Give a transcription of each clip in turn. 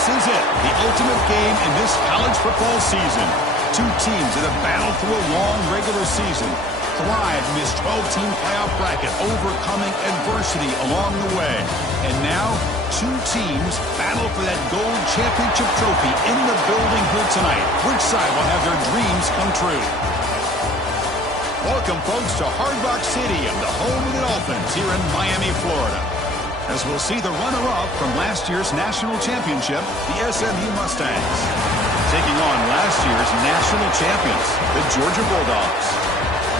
This is it, the ultimate game in this college football season. Two teams that have battled through a long regular season, thrived in this 12-team playoff bracket, overcoming adversity along the way. And now, two teams battle for that gold championship trophy in the building here tonight. Which side will have their dreams come true? Welcome, folks, to Hard Rock Stadium, the home of the Dolphins here in Miami, Florida. As we'll see the runner-up from last year's national championship, the SMU Mustangs, taking on last year's national champions, the Georgia Bulldogs.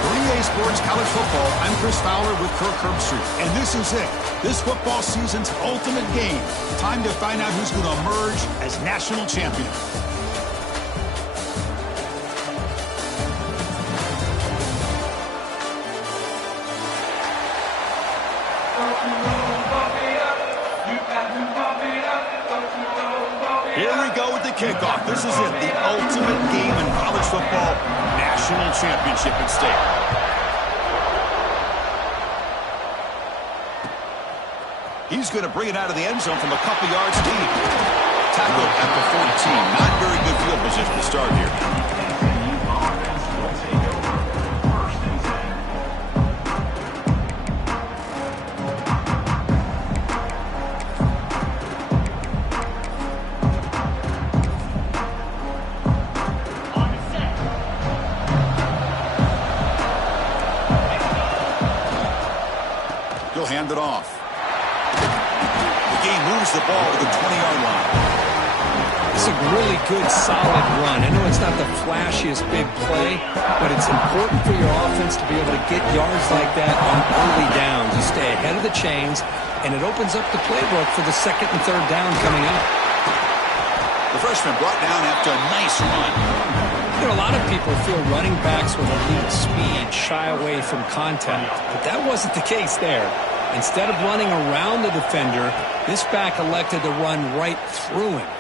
For EA Sports College Football, I'm Chris Fowler with Kirk Herbstreit, and this is it. This football season's ultimate game. Time to find out who's going to emerge as national champion. Here we go with the kickoff. This is it, the ultimate game in college football, national championship at stake. He's going to bring it out of the end zone from a couple yards deep. Tackled at the 14. Not very good field position to start here. Hand it off. The game moves the ball to the 20-yard line. It's a really good, solid run. I know it's not the flashiest big play, but it's important for your offense to be able to get yards like that on early downs. You stay ahead of the chains, and it opens up the playbook for the second and third down coming up. The freshman brought down after a nice run. You know, a lot of people feel running backs with elite speed shy away from contact, but that wasn't the case there. Instead of running around the defender, this back elected to run right through him.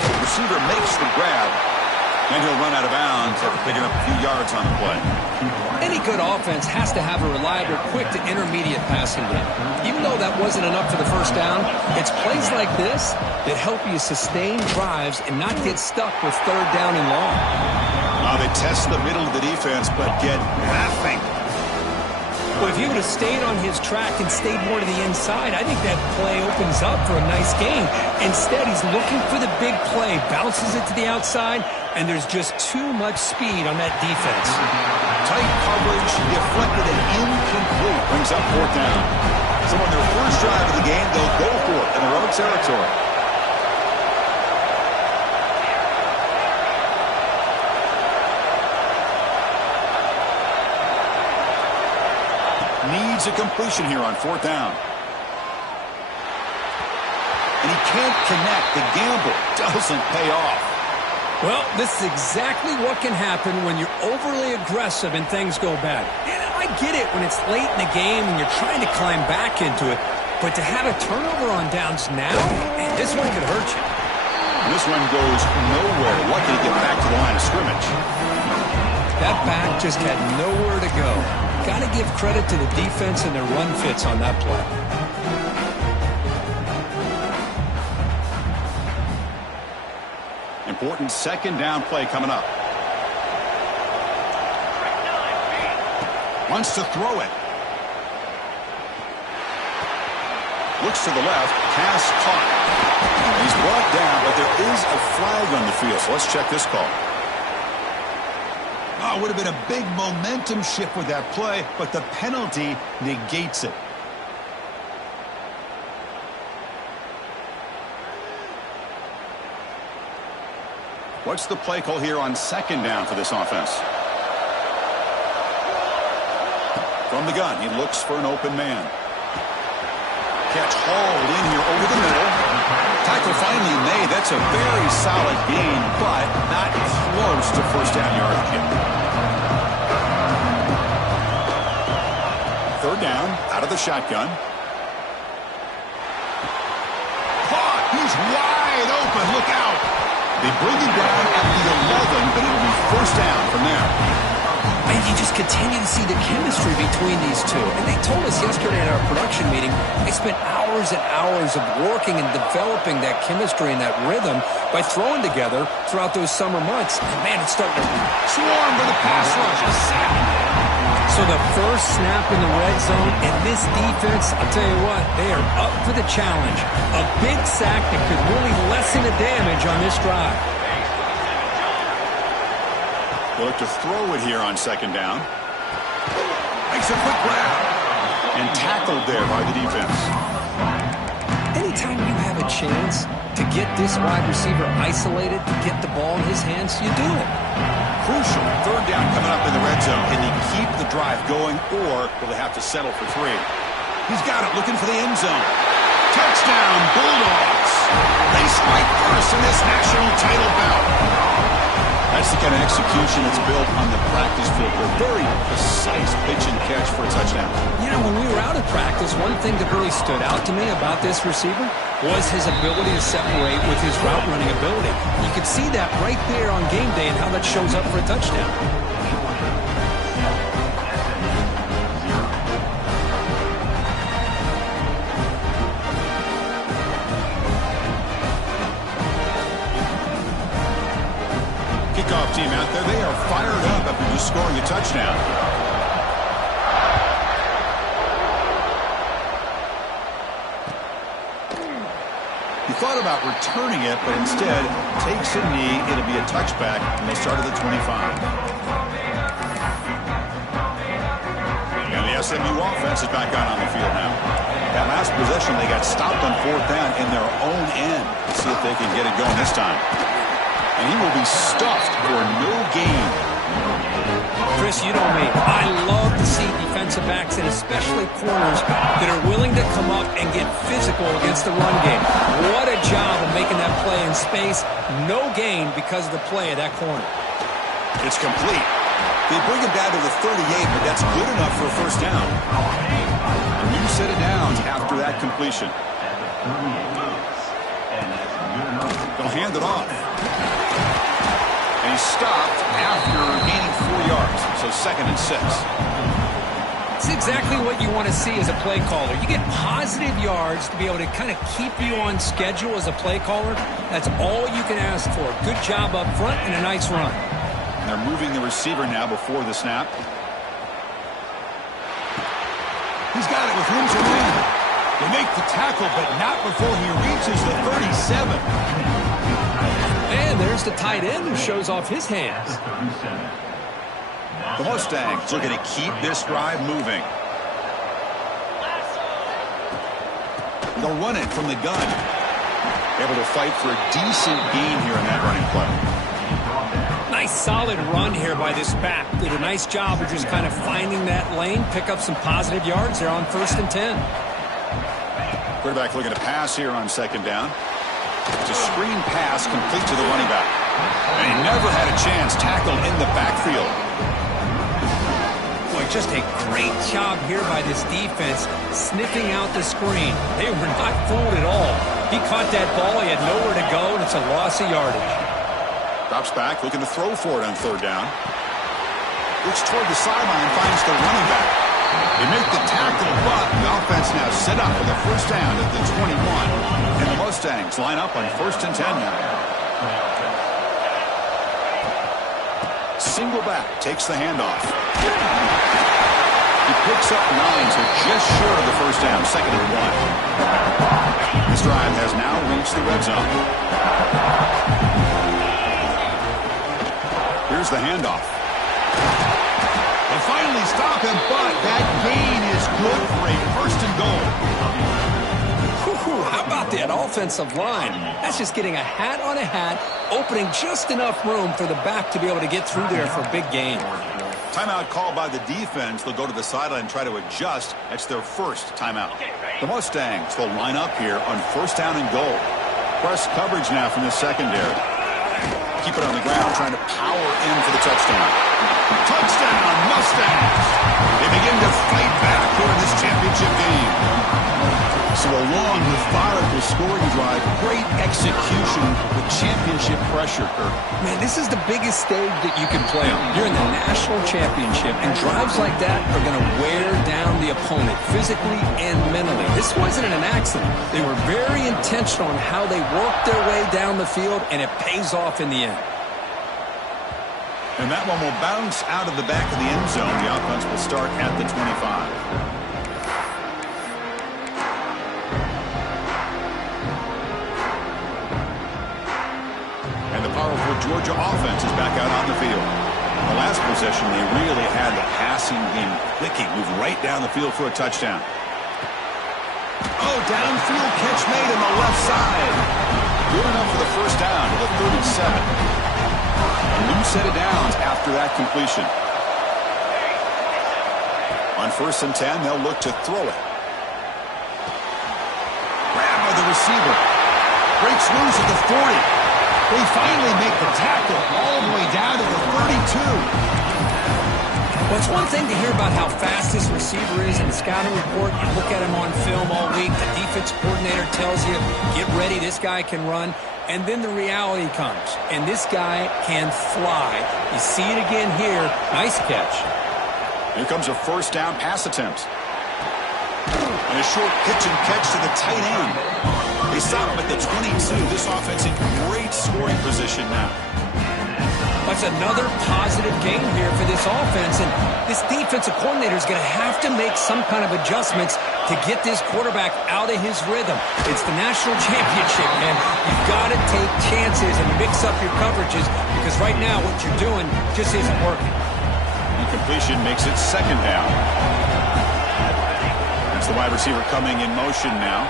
The receiver makes the grab, and he'll run out of bounds after picking up a few yards on the play. Any good offense has to have a reliable, quick to intermediate passing game. Even though that wasn't enough for the first down, it's plays like this that help you sustain drives and not get stuck with third down and long. They test the middle of the defense, but get nothing. Well, if he would have stayed on his track and stayed more to the inside, I think that play opens up for a nice gain. Instead, he's looking for the big play, bounces it to the outside, and there's just too much speed on that defense. Tight coverage, deflected and incomplete, brings up fourth down. So on their first drive of the game, they'll go for it in their own territory. Needs a completion here on fourth down. And he can't connect. The gamble doesn't pay off. Well, this is exactly what can happen when you're overly aggressive and things go bad. And I get it when it's late in the game and you're trying to climb back into it. But to have a turnover on downs now, man, this one could hurt you. This one goes nowhere. Lucky to get back to the line of scrimmage. That back just had nowhere to go. Got to give credit to the defense and their run fits on that play. Important second down play coming up. Wants to throw it. Looks to the left. Pass caught. He's brought down, but there is a flag on the field. So let's check this call. Oh, it would have been a big momentum shift with that play, but the penalty negates it. What's the play call here on second down for this offense? From the gun, he looks for an open man. Catch hauled in here over the middle. Tackle finally made. That's a very solid gain, but not close to first down yardage yet. Third down, out of the shotgun. Caught! He's wide open. Look out! They bring him down at the 11, but it'll be first down from there. And you just continue to see the chemistry between these two. And they told us yesterday at our production meeting, they spent hours and hours of working and developing that chemistry and that rhythm by throwing together throughout those summer months. And man, it's starting to swarm for the pass rush. A sack. So the first snap in the red zone, and this defense, I'll tell you what, they are up for the challenge. A big sack that could really lessen the damage on this drive. They'll look to throw it here on second down. Makes a quick grab. And tackled there by the defense. Anytime you have a chance to get this wide receiver isolated, to get the ball in his hands, you do it. Crucial. Third down coming up in the red zone. Can he keep the drive going, or will they have to settle for 3? He's got it, looking for the end zone. Touchdown, Bulldogs. They strike first in this national title bout. That's the kind of execution that's built on the practice field. A very precise pitch and catch for a touchdown. You know, when we were out of practice, one thing that really stood out to me about this receiver was his ability to separate with his route running ability. You could see that right there on game day and how that shows up for a touchdown. Kickoff team out there, they are fired up after just scoring a touchdown. He thought about returning it, but instead takes a knee. It'll be a touchback, and they'll start at the 25. And the SMU offense is back on the field now. That last possession, they got stopped on fourth down in their own end. Let's see if they can get it going this time. And he will be stuffed for no gain. Chris, you know me. I love to see defensive backs and especially corners that are willing to come up and get physical against the run game. What a job of making that play in space. No gain because of the play of that corner. It's complete. They bring him down to the 38, but that's good enough for a first down. And you set it down after that completion. They'll hand it off. And he's stopped after gaining 4 yards. So 2nd and 6. It's exactly what you want to see as a play caller. You get positive yards to be able to kind of keep you on schedule as a play caller. That's all you can ask for. Good job up front and a nice run. And they're moving the receiver now before the snap. He's got it with room to win. They make the tackle, but not before he reaches the 37. And there's the tight end who shows off his hands. The Mustangs looking to keep this drive moving. They'll run it from the gun. Able to fight for a decent gain here in that running play. Nice solid run here by this back. Did a nice job of just kind of finding that lane, pick up some positive yards there on 1st and 10. Quarterback looking to pass here on 2nd down. It's a screen pass complete to the running back. And he never had a chance tackled in the backfield. Boy, just a great job here by this defense, sniffing out the screen. They were not fooled at all. He caught that ball, he had nowhere to go, and it's a loss of yardage. Drops back, looking to throw for it on 3rd down. Looks toward the sideline, finds the running back. They make the tackle, but the offense now set up for the first down at the 21. And the Mustangs line up on 1st and 10 now. Single back, takes the handoff. He picks up 9, so just short of the first down, 2nd and 1. This drive has now reached the red zone. Here's the handoff. They finally stop him, but that gain is good for a 1st and goal. How about that offensive line? That's just getting a hat on a hat, opening just enough room for the back to be able to get through there for a big gain. Timeout called by the defense. They'll go to the sideline and try to adjust. That's their first timeout. The Mustangs will line up here on 1st down and goal. Press coverage now from the secondary. Keep it on the ground, trying to power in for the touchdown. Touchdown, Mustangs! They begin to fight back here in this championship game. So a long, methodical score. scoring drive. Great execution with championship pressure, Kirk. Man, this is the biggest stage that you can play on. You're in the national championship, and drives like that are going to wear down the opponent physically and mentally. This wasn't an accident. They were very intentional on how they worked their way down the field, and it pays off in the end. And that one will bounce out of the back of the end zone. The offense will start at the 25. Powerful Georgia offense is back out on the field. In the last possession, they really had the passing game clicking, moved right down the field for a touchdown. Oh, downfield catch made on the left side. Good enough for the first down to the 37. A new set of downs after that completion. On 1st and 10, they'll look to throw it. Grab by the receiver. Breaks loose at the 40. They finally make the tackle all the way down to the 32. Well, it's one thing to hear about how fast this receiver is in the scouting report. You look at him on film all week. The defense coordinator tells you, get ready, this guy can run. And then the reality comes, and this guy can fly. You see it again here. Nice catch. Here comes a first down pass attempt. And a short pitch and catch to the tight end. They stop him at the 22. This offense in great scoring position now. That's another positive game here for this offense. And this defensive coordinator is going to have to make some kind of adjustments to get this quarterback out of his rhythm. It's the national championship, man. You've got to take chances and mix up your coverages because right now what you're doing just isn't working. Incompletion makes it second down. That's the wide receiver coming in motion now.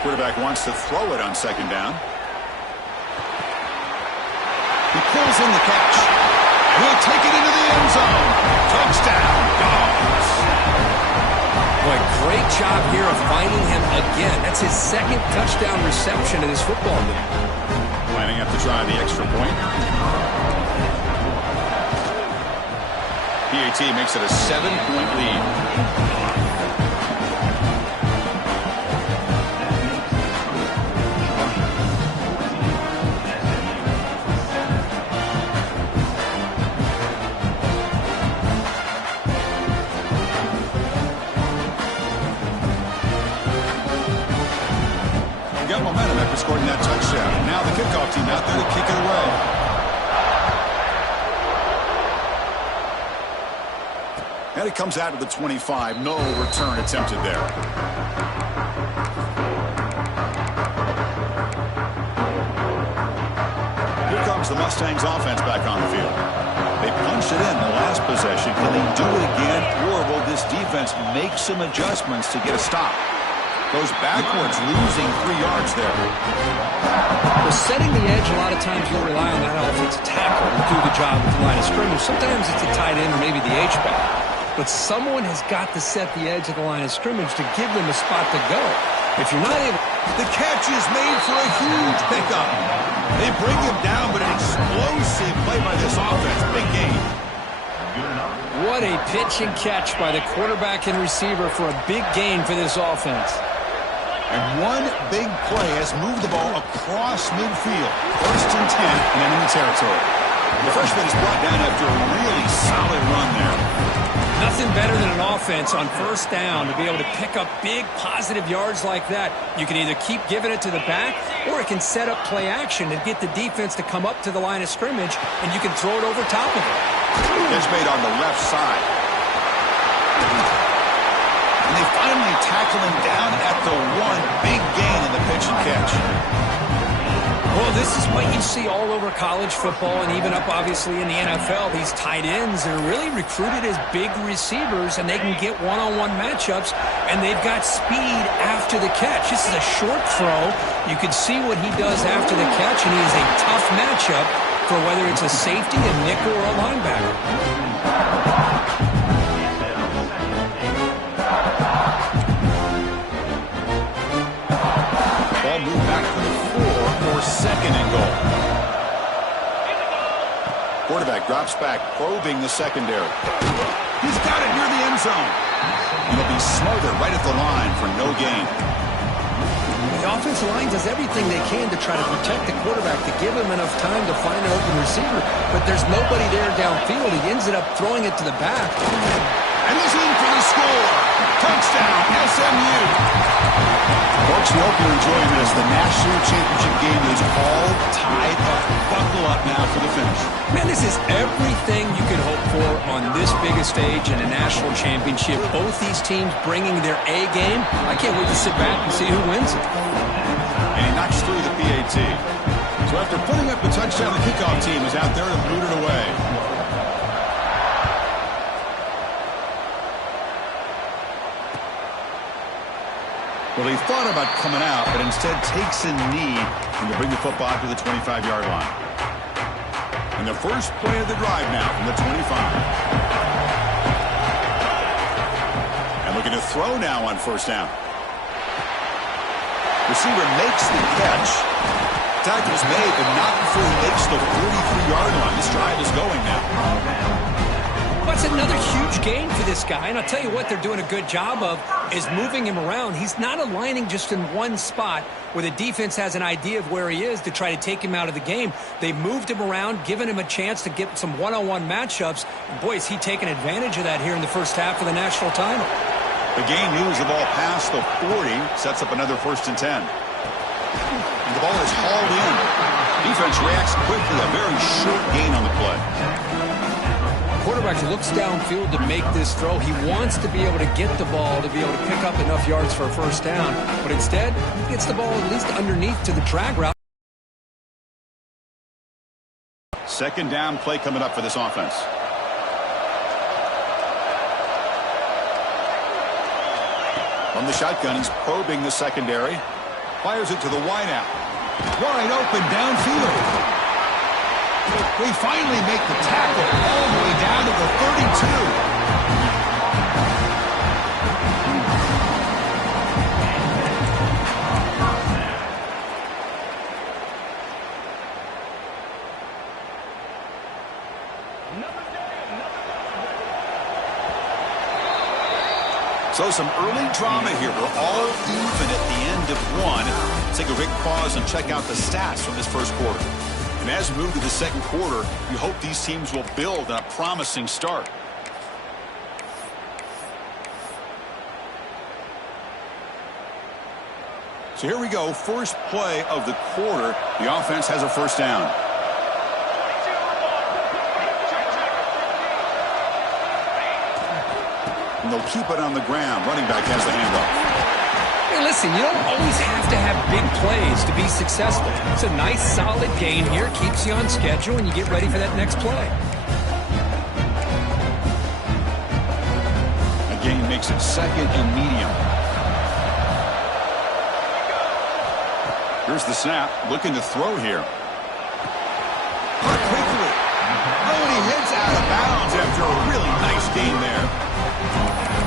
Quarterback wants to throw it on second down. He pulls in the catch. He'll take it into the end zone. Touchdown, Dogs. Boy, great job here of finding him again. That's his second touchdown reception in this football game. Lining up to try the extra point. PAT makes it a 7-point lead. Got momentum after scoring that touchdown. And now the kickoff team out there to kick it away. And it comes out of the 25. No return attempted there. Here comes the Mustangs offense back on the field. They punched it in the last possession. Can they do it again? Or will this defense make some adjustments to get a stop? Goes backwards, losing 3 yards there. Well, setting the edge, a lot of times you'll rely on that offensive tackle to do the job with the line of scrimmage. Sometimes it's a tight end or maybe the H-back. But someone has got to set the edge of the line of scrimmage to give them a spot to go. If you're not able... The catch is made for a huge pickup. They bring him down, but an explosive play by this offense. Big game. What a pitch and catch by the quarterback and receiver for a big gain for this offense. And one big play has moved the ball across midfield. 1st and 10 in enemy territory. The freshman is brought down after a really solid run there. Nothing better than an offense on 1st down to be able to pick up big positive yards like that. You can either keep giving it to the back or it can set up play action and get the defense to come up to the line of scrimmage and you can throw it over top of it. Catch made on the left side. And they finally tackle him down at the 1. Big gain in the pitch and catch. Well, this is what you see all over college football and even up, obviously, in the NFL. These tight ends are really recruited as big receivers, and they can get one-on-one matchups, and they've got speed after the catch. This is a short throw. You can see what he does after the catch, and he is a tough matchup for whether it's a safety, a nickel, or a linebacker. Move back to the 4 for 2nd and goal. Quarterback drops back, probing the secondary. He's got it near the end zone. He'll be smothered right at the line for no gain. The offensive line does everything they can to try to protect the quarterback, to give him enough time to find an open receiver. But there's nobody there downfield. He ends up throwing it to the back. And he's in for the score. Touchdown, SMU. Folks, we hope you're enjoying this. The national championship game is all tied up. Buckle up now for the finish. Man, this is everything you could hope for on this biggest stage in a national championship. Both these teams bringing their A game. I can't wait to sit back and see who wins it. And he knocks through the PAT. So after putting up the touchdown, the kickoff team is out there to boot it away. Well, he thought about coming out, but instead takes a knee and to bring the football to the 25-yard line. And the first play of the drive now from the 25. And looking to throw now on first down. Receiver makes the catch. Tackle's made, but not before he makes the 43-yard line. This drive is going now. That's another huge gain for this guy, and I'll tell you what they're doing a good job of is moving him around. He's not aligning just in one spot where the defense has an idea of where he is to try to take him out of the game. They moved him around, given him a chance to get some one-on-one matchups. And boy, is he taking advantage of that here in the first half of the national title. The gain moves the ball past the 40, sets up another 1st and 10. And the ball is hauled in. Defense reacts quickly, a very short gain on the play. Quarterback looks downfield to make this throw. He wants to be able to get the ball to be able to pick up enough yards for a first down. But instead, he gets the ball at least underneath to the drag route. Second down play coming up for this offense. From the shotgun, he's probing the secondary. Fires it to the wideout. Wide open downfield. We finally make the tackle all the way down to the 32. So some early drama here. We're all even at the end of one. Let's take a quick pause and check out the stats from this first quarter. And as we move to the second quarter, we hope these teams will build on a promising start. So here we go. First play of the quarter. The offense has a first down. And they'll keep it on the ground. Running back has the handoff. Hey, listen, you don't always have to have big plays to be successful. It's a nice, solid gain here. Keeps you on schedule, and you get ready for that next play. A gain makes it second and medium. Here's the snap. Looking to throw here. Quickly. Oh, and he heads out of bounds after a really nice gain there.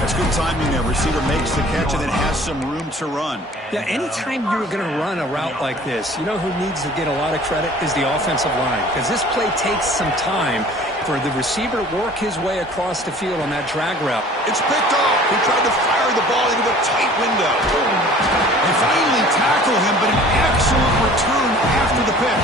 That's good timing there. Receiver makes the catch and then has some room to run. Yeah, anytime you're going to run a route like this, you know who needs to get a lot of credit is the offensive line. Because this play takes some time for the receiver to work his way across the field on that drag route. It's picked off. He tried to fire the ball into a tight window. They finally tackle him, but an excellent return after the pick.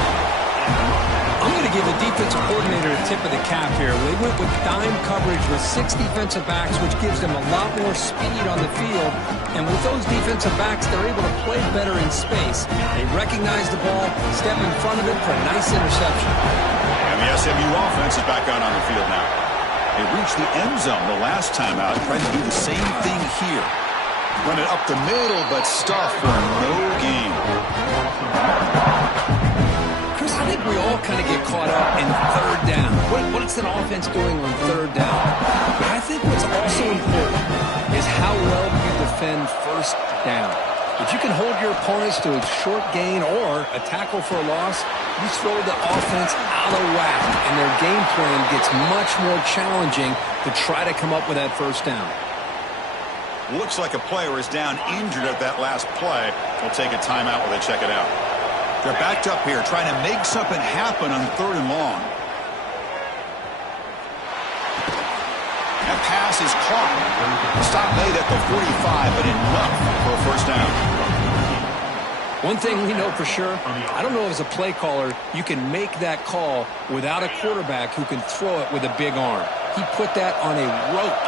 I'm going to give the defensive coordinator a tip of the cap here. They went with dime coverage with 6 defensive backs, which gives them a lot more speed on the field. And with those defensive backs, they're able to play better in space. They recognize the ball, step in front of it for a nice interception. And the SMU offense is back out on the field now. They reached the end zone the last time out, trying to do the same thing here. Run it up the middle, but stuffed for no gain. I think we all kind of get caught up in third down. What's an offense doing on third down? But I think what's also important is how well you defend first down. If you can hold your opponents to a short gain or a tackle for a loss, you throw the offense out of whack, and their game plan gets much more challenging to try to come up with that first down. Looks like a player is down injured at that last play. We'll take a timeout while they check it out. They're backed up here, trying to make something happen on third and long. That pass is caught. Stop made at the 45, but enough for a first down. One thing we know for sure, I don't know as a play caller, you can make that call without a quarterback who can throw it with a big arm. He put that on a rope.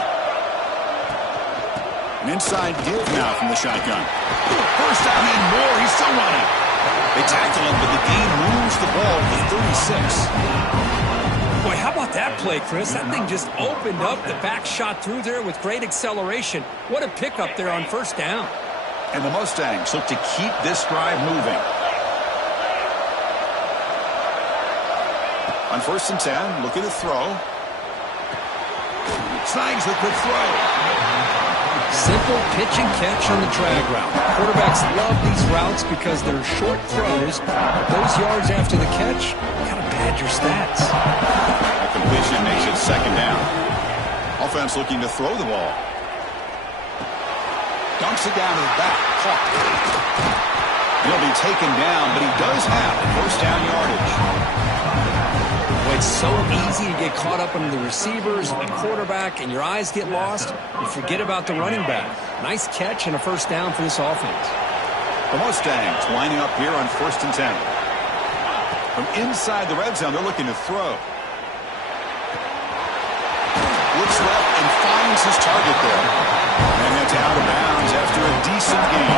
An inside give now from the shotgun. First down and more. He's still running. They tackle him, but the gain moves the ball to 36. Boy, how about that play, Chris? That thing just opened up. The back shot through there with great acceleration. What a pickup there on first down. And the Mustangs look to keep this drive moving. On 1st and 10, looking to throw. Snags the quick throw. Simple pitch and catch on the drag route. Quarterbacks love these routes because they're short throws. Those yards after the catch kind of pad your stats. That completion makes it 2nd down. Offense looking to throw the ball. Dumps it down to the back. Caught. He'll be taken down, but he does have 1st down yardage. Well, it's so easy to get caught up in the receivers, the quarterback, and your eyes get lost. You forget about the running back. Nice catch and a 1st down for this offense. The Mustangs lining up here on 1st and 10. From inside the red zone, they're looking to throw. Looks left and finds his target there. And it's out of bounds after a decent game.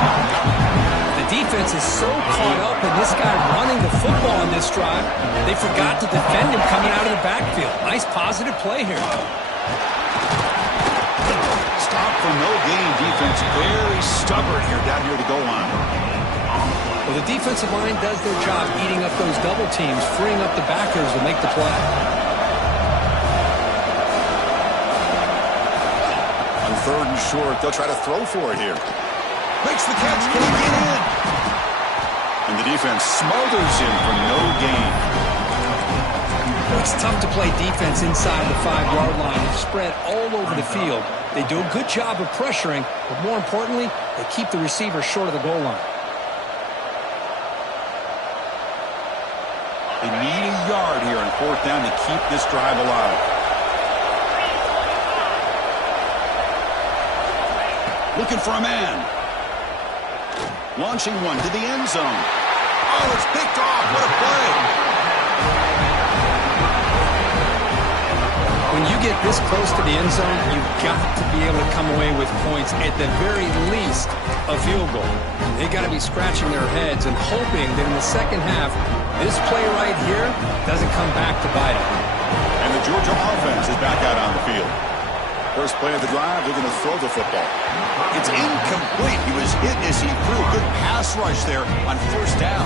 The defense is so caught up in this guy running the football on this drive, they forgot to defend him coming out of the backfield. Nice positive play here. Stop for no gain defense. Very stubborn here down near the goal line. Well, the defensive line does their job eating up those double teams, freeing up the backers to make the play. On 3rd and short, they'll try to throw for it here. Makes the catch. Can he get in? And the defense smothers him for no gain. It's tough to play defense inside the 5-yard line. It's spread all over the field. They do a good job of pressuring, but more importantly, they keep the receiver short of the goal line. They need a yard here on 4th down to keep this drive alive. Looking for a man. Launching one to the end zone. Oh, it's picked off. What a play. When you get this close to the end zone, you've got to be able to come away with points, at the very least, a field goal. They got to be scratching their heads and hoping that in the second half, this play right here doesn't come back to bite them. And the Georgia offense is back out on the field. First play of the drive, they're going to throw the football. It's incomplete. He was hit as he threw a good pass rush there on 1st down.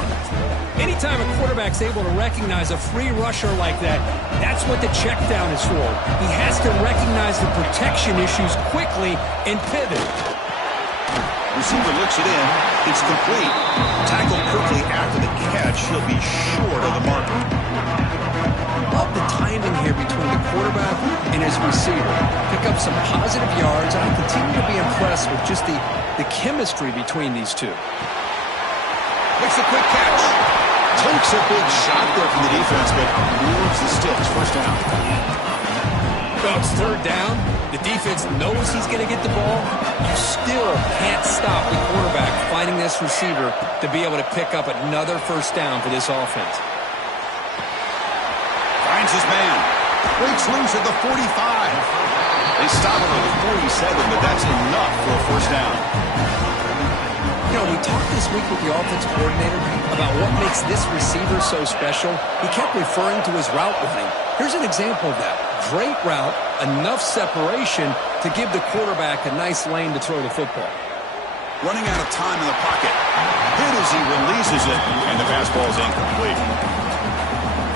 Anytime a quarterback's able to recognize a free rusher like that, that's what the check down is for. He has to recognize the protection issues quickly and pivot. Receiver looks it in. It's complete. Tackled quickly after the catch. He'll be short of the marker. Love the timing here between the quarterback and his receiver. Pick up some positive yards, and I continue to be impressed with just the chemistry between these two. Makes a quick catch. Takes a big shot there from the defense, but moves the sticks. 1st down. Well, it's 3rd down. The defense knows he's going to get the ball. You still can't stop the quarterback finding this receiver to be able to pick up another 1st down for this offense. Finds his man. Breaks loose at the 45. They stop him at the 47, but that's enough for a 1st down. You know, we talked this week with the offensive coordinator about what makes this receiver so special. He kept referring to his route running. Here's an example of that. Great route, enough separation to give the quarterback a nice lane to throw the football. Running out of time in the pocket. Hit as he releases it, and the fastball is incomplete.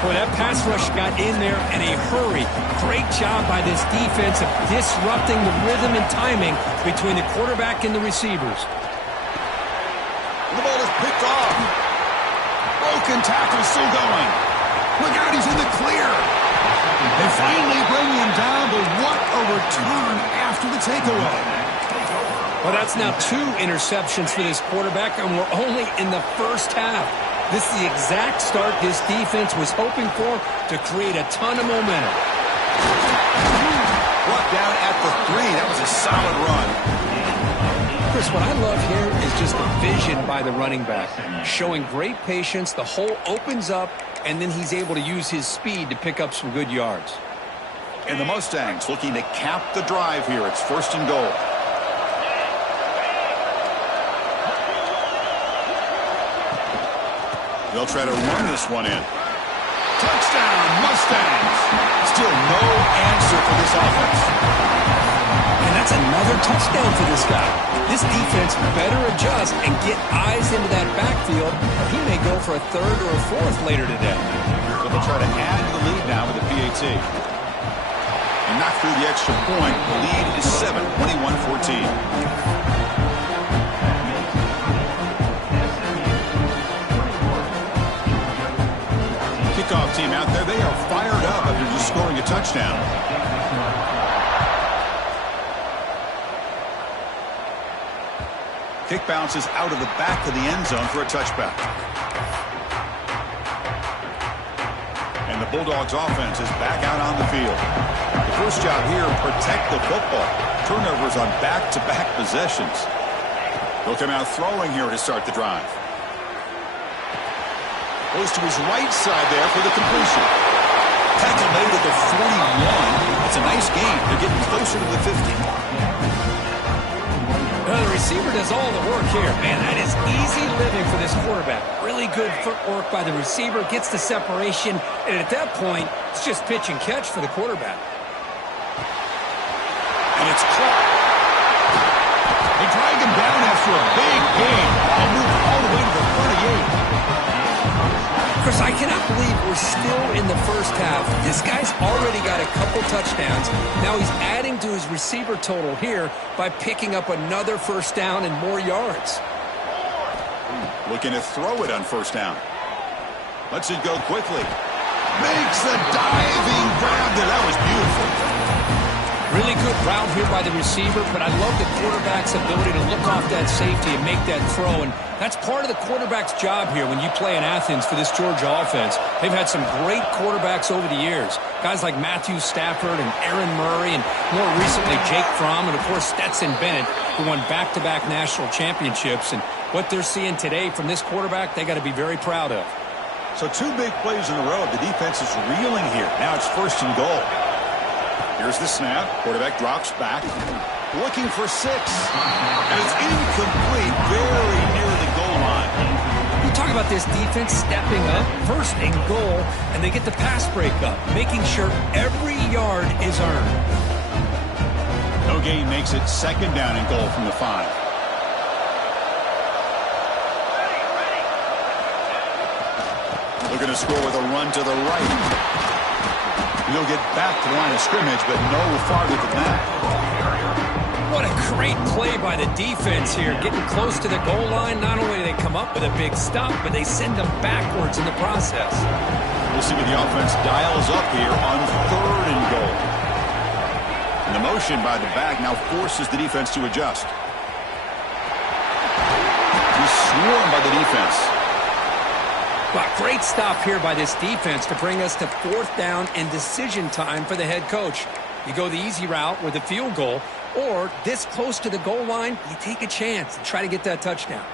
Boy, that pass rush got in there in a hurry. Great job by this defense of disrupting the rhythm and timing between the quarterback and the receivers. The ball is picked off. Broken tackle still going. Look out, he's in the clear. They finally bring him down, but what a return after the takeaway. Well, that's now 2 interceptions for this quarterback, and we're only in the 1st half. This is the exact start this defense was hoping for to create a ton of momentum. Brought down at the 3. That was a solid run. Chris, what I love here is just the vision by the running back, showing great patience. The hole opens up, and then he's able to use his speed to pick up some good yards. And the Mustangs looking to cap the drive here. It's 1st and goal. They'll try to run this one in. Touchdown, Mustangs. Still no answer for this offense. And that's another touchdown for this guy. This defense better adjust and get eyes into that backfield, or he may go for a 3rd or a 4th later today. So they'll try to add to the lead now with the PAT. And knock through the extra point. The lead is 7, 21-14. Kickoff team out there. They are fired up after just scoring a touchdown. Kick bounces out of the back of the end zone for a touchback. And the Bulldogs offense is back out on the field. The first job here, protect the football. Turnovers on back-to-back possessions. They'll come out throwing here to start the drive. Goes to his right side there for the completion. Tackle made at the 41. It's a nice gain. They're getting closer to the 50. Well, the receiver does all the work here. Man, that is easy living for this quarterback. Really good footwork by the receiver. Gets the separation. And at that point, it's just pitch and catch for the quarterback. And it's caught. They drag him down after a big gain. They'll move all the way to the 38. Chris, I cannot believe we're still in the first half. This guy's already got a couple touchdowns. Now he's adding to his receiver total here by picking up another first down and more yards. Looking to throw it on first down. Lets it go quickly. Makes the diving grab there. That was beautiful. Really good route here by the receiver, but I love the quarterback's ability to look off that safety and make that throw. And that's part of the quarterback's job here when you play in Athens for this Georgia offense. They've had some great quarterbacks over the years. Guys like Matthew Stafford and Aaron Murray, and more recently Jake Fromm, and of course Stetson Bennett, who won back-to-back national championships. And what they're seeing today from this quarterback, they got to be very proud of. So 2 big plays in a row. The defense is reeling here. Now it's 1st and goal. Here's the snap. Quarterback drops back. Looking for 6. And it's incomplete. Very near the goal line. You talk about this defense stepping up. 1st and goal. And they get the pass break up. Making sure every yard is earned. No gain makes it 2nd down and goal from the 5. Looking to score with a run to the right. He'll get back to the line of scrimmage, but no farther than that. What a great play by the defense here. Getting close to the goal line, not only do they come up with a big stop, but they send them backwards in the process. We'll see what the offense dials up here on 3rd and goal. And the motion by the back now forces the defense to adjust. He's swarmed by the defense. Well, great stop here by this defense to bring us to 4th down and decision time for the head coach. You go the easy route with a field goal, or this close to the goal line, you take a chance and try to get that touchdown.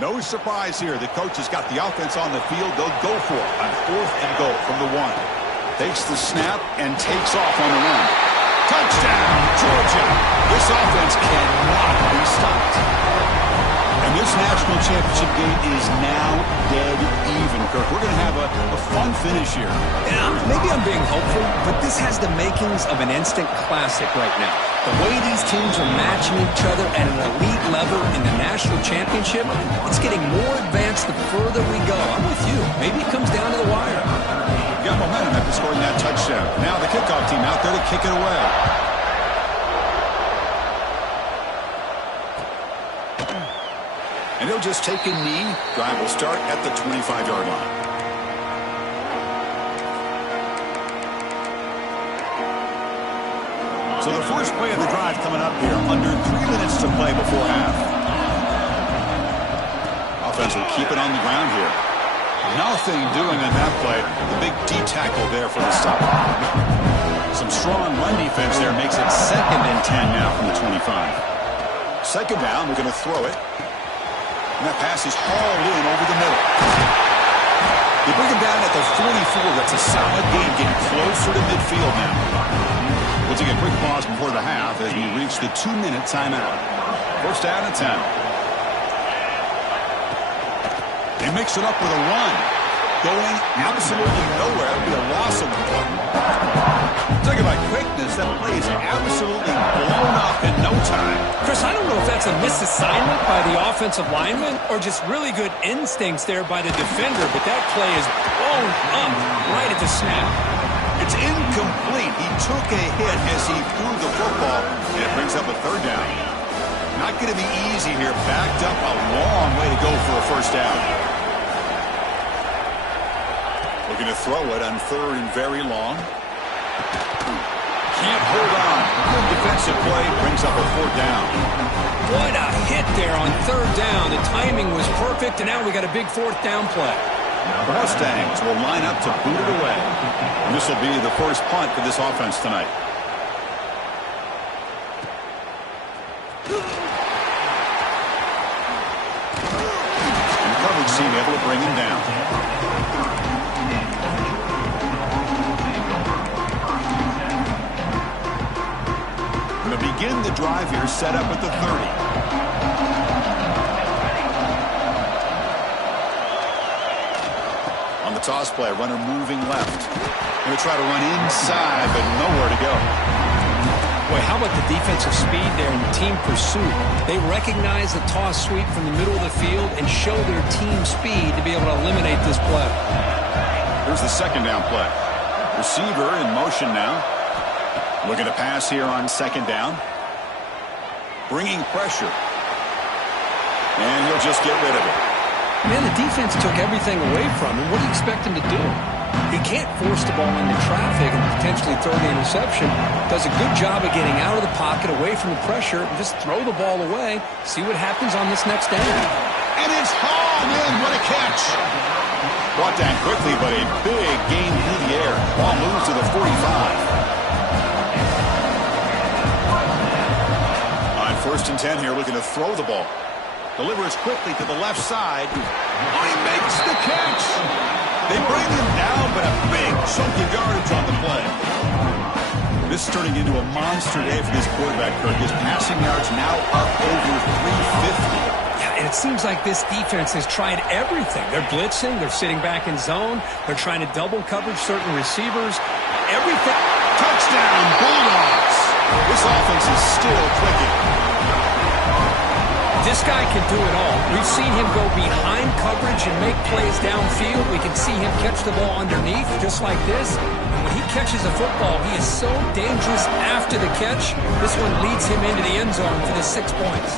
No surprise here. The coach has got the offense on the field. They'll go for it on 4th and goal from the 1. Takes the snap and takes off on the run. Touchdown, Georgia. This offense cannot be stopped. And this national championship game is now dead even, Kirk. We're going to have a fun finish here. Yeah, maybe I'm being hopeful, but this has the makings of an instant classic right now. The way these teams are matching each other at an elite level in the national championship, it's getting more advanced the further we go. I'm with you. Maybe it comes down to the wire. Got momentum after scoring that touchdown. Now the kickoff team out there to kick it away. And he'll just take a knee. Drive will start at the 25-yard line. So the first play of the drive coming up here. Under 3 minutes to play before half. Offense will keep it on the ground here. Nothing doing on that play. The big D tackle there for the stop. Some strong run defense there makes it 2nd and 10 now from the 25. 2nd down, we're going to throw it. And that pass is hauled in over the middle. They bring him down at the 44. That's a solid game, getting closer to midfield now. We'll take a quick pause before the half as we reach the 2-minute timeout. 1st down and 10. They mix it up with a run. Going absolutely nowhere. It'll be a loss of the play. Talking about quickness, that play is absolutely blown up in no time. Chris, I don't know if that's a misassignment by the offensive lineman or just really good instincts there by the defender, but that play is blown up right at the snap. It's incomplete. He took a hit as he threw the football, and it brings up a 3rd down. Not going to be easy here. Backed up a long way to go for a 1st down. Looking to throw it on 3rd and very long. Can't hold on. Good defensive play. Brings up a 4th down. What a hit there on 3rd down. The timing was perfect, and now we got a big 4th down play. The Mustangs will line up to boot it away. And this will be the first punt for this offense tonight. And the coverage team able to bring him down. Going to begin the drive here, set up at the 30. On the toss play, runner moving left. Going to try to run inside, but nowhere to go. Boy, how about the defensive speed there in team pursuit? They recognize the toss sweep from the middle of the field and show their team speed to be able to eliminate this play. Here's the 2nd down play. Receiver in motion now. Looking to pass here on 2nd down. Bringing pressure. And he'll just get rid of it. Man, the defense took everything away from him. What do you expect him to do? He can't force the ball into traffic and potentially throw the interception. Does a good job of getting out of the pocket, away from the pressure, and just throw the ball away. See what happens on this next down. And it's hauled in. What a catch. Brought down quickly, but a big gain through the air. Ball moves to the 45. On 1st and 10 here, looking to throw the ball. Delivers quickly to the left side. Oh, he makes the catch. They bring him down, but a big chunk of yardage on the play. This is turning into a monster day for this quarterback, Kirk. His passing yards now up over 350. Yeah, and it seems like this defense has tried everything. They're blitzing. They're sitting back in zone. They're trying to double coverage certain receivers. Everything. Touchdown, Bulldogs. This offense is still clicking. This guy can do it all. We've seen him go behind coverage and make plays downfield. We can see him catch the ball underneath just like this. And when he catches a football, he is so dangerous after the catch. This one leads him into the end zone for the 6 points.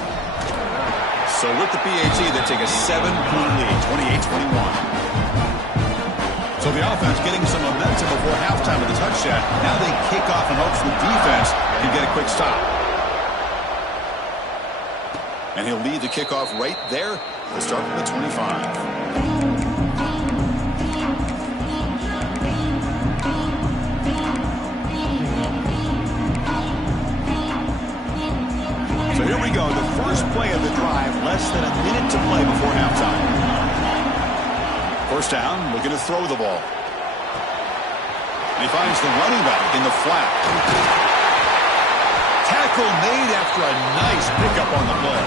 So with the PAT, they take a 7-point lead, 28-21. So the offense getting some momentum before halftime with the touchdown. Now they kick off in hopes the defense can get a quick stop. And he'll lead the kickoff right there. We'll start from the 25. So here we go. The first play of the drive. Less than a minute to play before halftime. 1st down. Looking to throw the ball. And he finds the running back in the flat. Tackle made after a nice pickup on the play.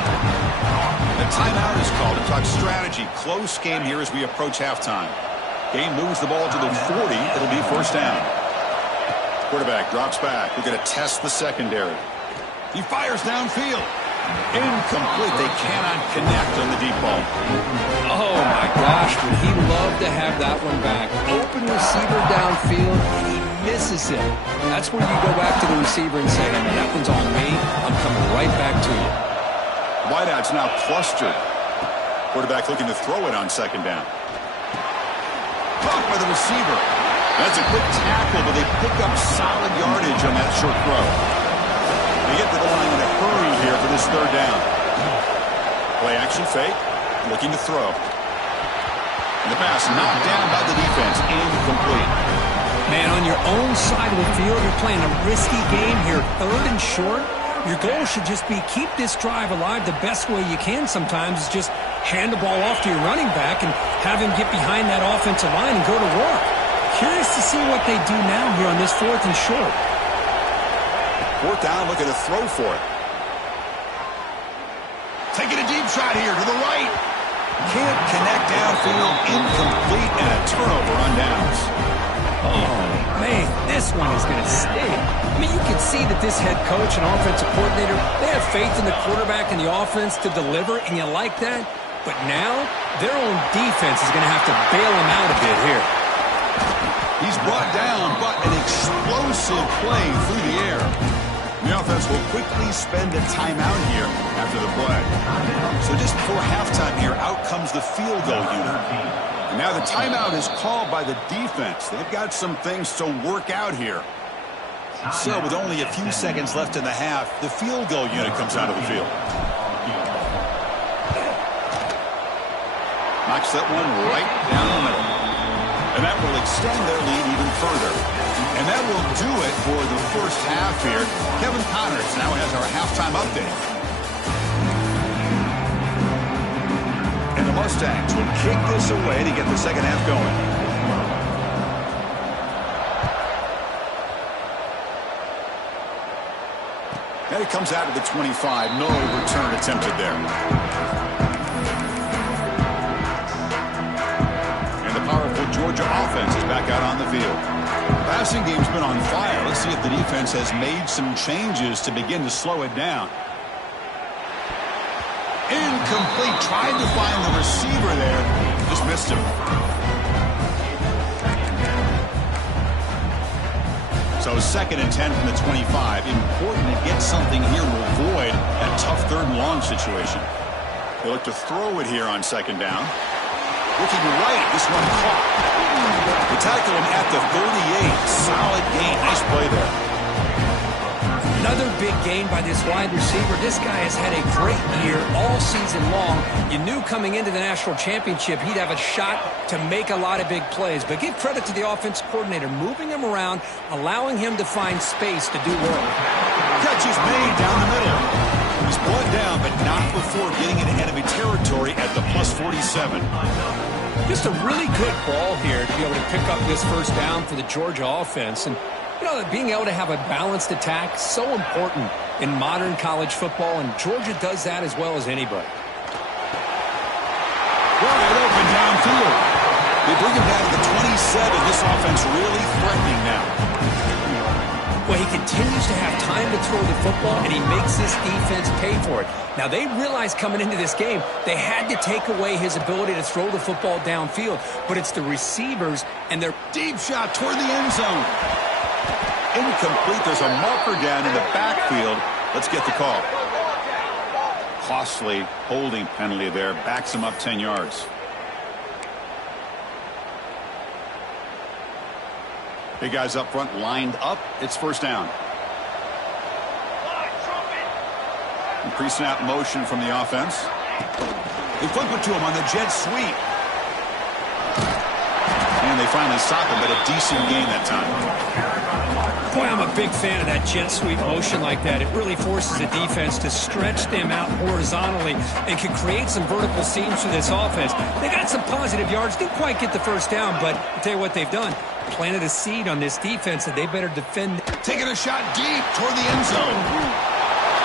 The timeout is called to talk strategy. Close game here as we approach halftime. Game moves the ball to the 40. It'll be 1st down. Quarterback drops back. We're going to test the secondary. He fires downfield. Incomplete. They cannot connect on the deep ball. Oh, my gosh. Would he love to have that one back? Open receiver downfield. He misses it. That's where you go back to the receiver and say, that one's on me. I'm coming right back to you. Wideout's now clustered. Quarterback looking to throw it on 2nd down. Caught by the receiver. That's a quick tackle, but they pick up solid yardage on that short throw. They get to the line in a hurry here for this 3rd down. Play action fake. Looking to throw. And the pass knocked down by the defense. Incomplete. Man, on your own side of the field, you're playing a risky game here. 3rd and short. Your goal should just be keep this drive alive the best way you can sometimes is just hand the ball off to your running back and have him get behind that offensive line and go to work. Curious to see what they do now here on this 4th and short. 4th down, looking to throw for it. Taking a deep shot here to the right. Can't connect downfield. Incomplete and a turnover on downs. Oh, man, this one is going to stay. I mean, you can see that this head coach and offensive coordinator, they have faith in the quarterback and the offense to deliver, and you like that. But now, their own defense is going to have to bail them out a bit here. He's brought down, but an explosive play through the air. The offense will quickly spend a timeout here after the play. So just before halftime here, out comes the field goal unit. And now the timeout is called by the defense. They've got some things to work out here. So with only a few seconds left in the half, the field goal unit comes out of the field. Knocks that one right down the middle. And that will extend their lead even further. And that will do it for the first half here. Kevin Connors now has our halftime update. And the Mustangs will kick this away to get the second half going. And it comes out of the 25. No return attempted there. And the powerful Georgia offense is back out on the field. Passing game's been on fire. Let's see if the defense has made some changes to begin to slow it down. Incomplete. Tried to find the receiver there. Just missed him. So 2nd and 10 from the 25. Important to get something here to avoid that tough 3rd and long situation. They look to throw it here on 2nd down. Looking right. This one caught. They tackle him at the 38. Solid gain. Nice play there. Another big gain by this wide receiver. This guy has had a great year all season long. You knew coming into the national championship he'd have a shot to make a lot of big plays. But give credit to the offensive coordinator, moving him around, allowing him to find space to do work. Catch is made down the middle. He's brought down, but not before getting into enemy territory at the plus 47. Just a really good ball here to be able to pick up this first down for the Georgia offense. And you know, being able to have a balanced attack is so important in modern college football, and Georgia does that as well as anybody. Wide open downfield. They bring him down to the 27. This offense really threatening now. Well, he continues to have time to throw the football, and he makes this defense pay for it. Now, they realized coming into this game they had to take away his ability to throw the football downfield, but it's the receivers and their deep shot toward the end zone. Incomplete. There's a marker down in the backfield. Let's get the call. Costly holding penalty there. Backs him up 10 yards. Big guys up front lined up. It's first down. Pre-snap motion from the offense. They flip it to him on the jet sweep. And they finally stop him, but a decent gain that time. Boy, I'm a big fan of that jet sweep motion like that. It really forces the defense to stretch them out horizontally and can create some vertical seams for this offense. They got some positive yards. Didn't quite get the first down, but I'll tell you what they've done. Planted a seed on this defense that they better defend. Taking a shot deep toward the end zone.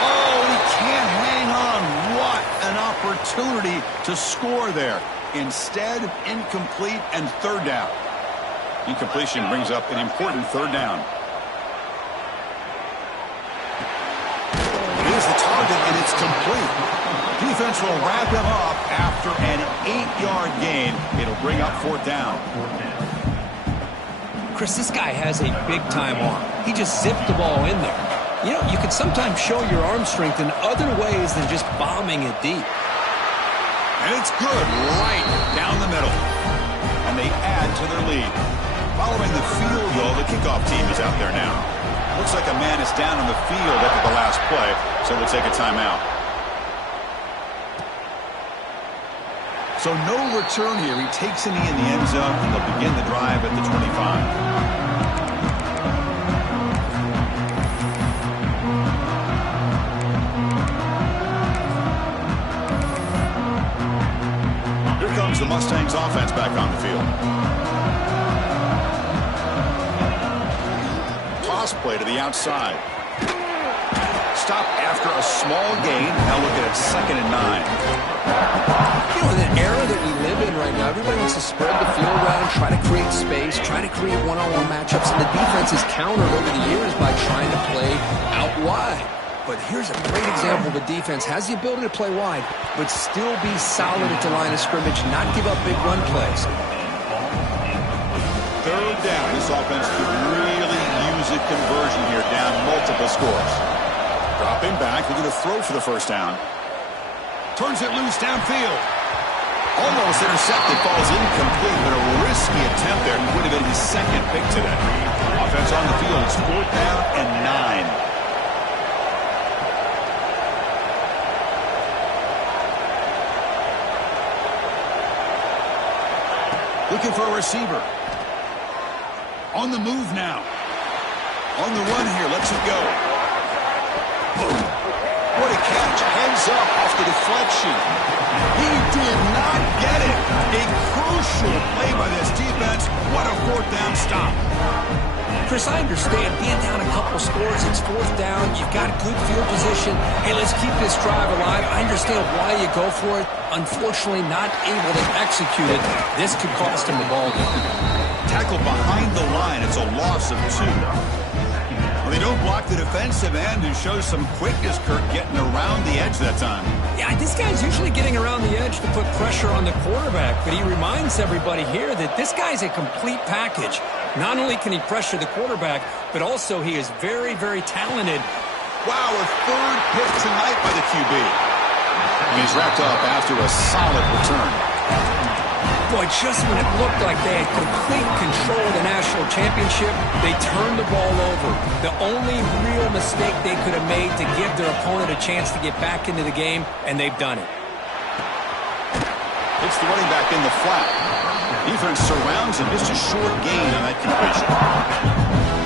Oh, he can't hang on. What an opportunity to score there. Instead, incomplete and 3rd down. Incompletion brings up an important 3rd down. It is the target, and it's complete. Defense will wrap him up after an 8-yard gain. It'll bring up 4th down. Chris, this guy has a big-time arm. He just zipped the ball in there. You know, you can sometimes show your arm strength in other ways than just bombing it deep. And it's good right down the middle. And they add to their lead. Following the field goal, the kickoff team is out there now. Looks like a man is down on the field after the last play, so we'll take a timeout. So no return here. He takes a knee in the end zone, and they'll begin the drive at the 25. The Mustangs offense back on the field. Toss play to the outside. Stop after a small gain. Now look at it, 2nd and 9. You know, in an era that we live in right now, everybody wants to spread the field around, try to create space, try to create one-on-one matchups, and the defense is countered over the years by trying to play out wide. But here's a great example of a defense has the ability to play wide, but still be solid at the line of scrimmage, not give up big run plays. 3rd down. This offense could really use a conversion here, down multiple scores. Dropping back, looking to throw for the 1st down. Turns it loose downfield. Almost intercepted, falls incomplete, but a risky attempt there. He would have been his 2nd pick today. Offense on the field. It's 4th down and 9. Looking for a receiver. On the move now. On the run here. Lets it go. What a catch. Heads up off the deflection. He did not get it. A crucial play by this defense. What a 4th down stop. Chris, I understand being down a couple scores, it's 4th down, you've got good field position. Hey, let's keep this drive alive. I understand why you go for it. Unfortunately, not able to execute it. This could cost him the ball game. Tackled behind the line. It's a loss of 2. Well, they don't block the defensive end, who shows some quickness, Kirk, getting around the edge that time. Yeah, this guy's usually getting around the edge to put pressure on the quarterback, but he reminds everybody here that this guy's a complete package. Not only can he pressure the quarterback, but also he is very, very talented. Wow, a 3rd pick tonight by the QB. And he's wrapped up after a solid return. Boy, just when it looked like they had complete control of the national championship, they turned the ball over. The only real mistake they could have made to give their opponent a chance to get back into the game, and they've done it. It's the running back in the flat. Defense surrounds him. Just a short gain on that completion.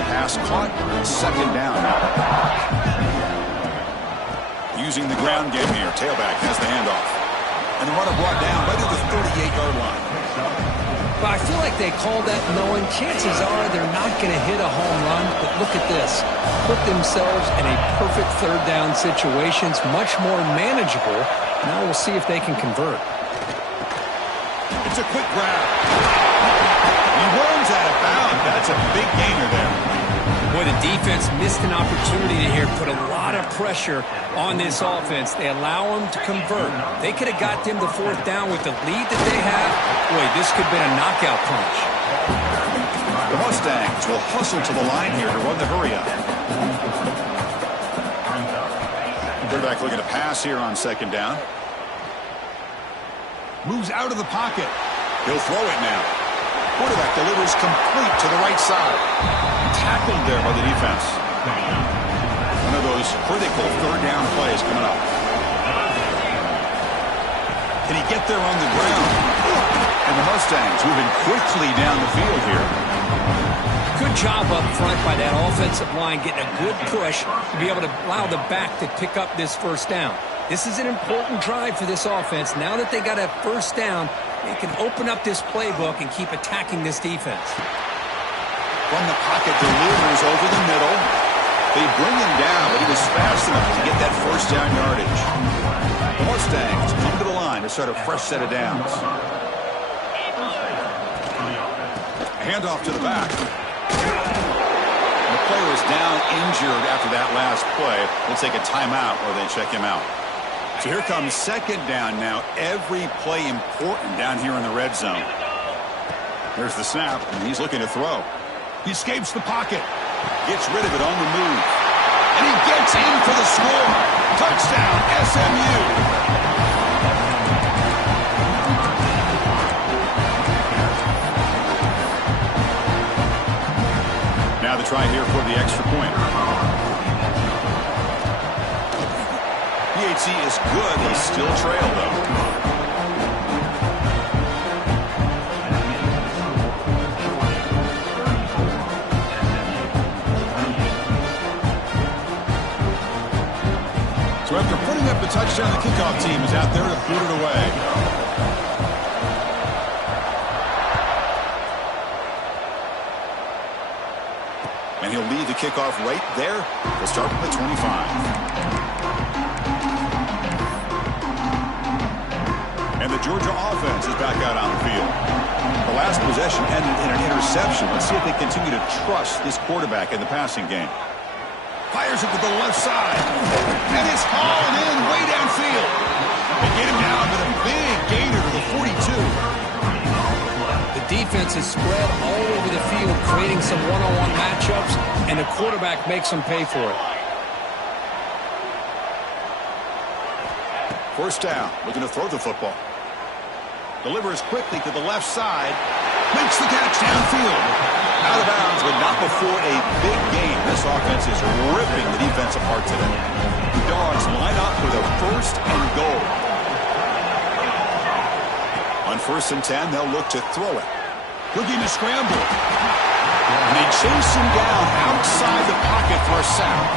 Pass caught. 2nd down. Using the ground game here. Tailback has the handoff. And the runner brought down right at the 38-yard line. But I feel like they called that knowing chances are they're not going to hit a home run. But look at this. Put themselves in a perfect 3rd down situation. It's much more manageable. Now we'll see if they can convert. It's a quick grab. He runs out of bounds. That's a big gainer there. Boy, the defense missed an opportunity to here put a lot of pressure on this offense. They allow them to convert. They could have got them the 4th down with the lead that they have. Boy, this could have been a knockout punch. The Mustangs will hustle to the line here to run the hurry up. Quarterback looking to pass here on 2nd down. Moves out of the pocket. He'll throw it now. Quarterback delivers complete to the right side. Tackled there by the defense. One of those critical 3rd down plays coming up. Can he get there on the ground? And the Mustangs moving quickly down the field here. Good job up front by that offensive line, getting a good push to be able to allow the back to pick up this 1st down. This is an important drive for this offense. Now that they got a 1st down, they can open up this playbook and keep attacking this defense. From the pocket, delivers over the middle. They bring him down, but he was fast enough to get that 1st down yardage. The Mustangs come to the line to start a fresh set of downs. Handoff to the back. The player is down injured after that last play. They'll take a timeout or they check him out. So here comes 2nd down now. Every play important down here in the red zone. There's the snap, and he's looking to throw. He escapes the pocket. Gets rid of it on the move. And he gets in for the score. Touchdown, SMU. Now the try here for the extra point. PHC is good. They still trail, though. touchdown. The kickoff team is out there to boot it away. And he'll lead the kickoff right there. We'll start from the 25. And the Georgia offense is back out on the field. The last possession ended in an interception. Let's see if they continue to trust this quarterback in the passing game. Fires it to the left side. And it's hauled in way downfield. They get him down, but a big gainer to the 42. The defense is spread all over the field, creating some one-on-one matchups, and the quarterback makes them pay for it. First down, looking to throw the football. Delivers quickly to the left side. Makes the catch downfield. Out of bounds, but not before a big gain. This offense is ripping the defense apart today. Dogs line up with a first and goal. On 1st and 10, they'll look to throw it. Looking to scramble. And they chase him down outside the pocket for a sack.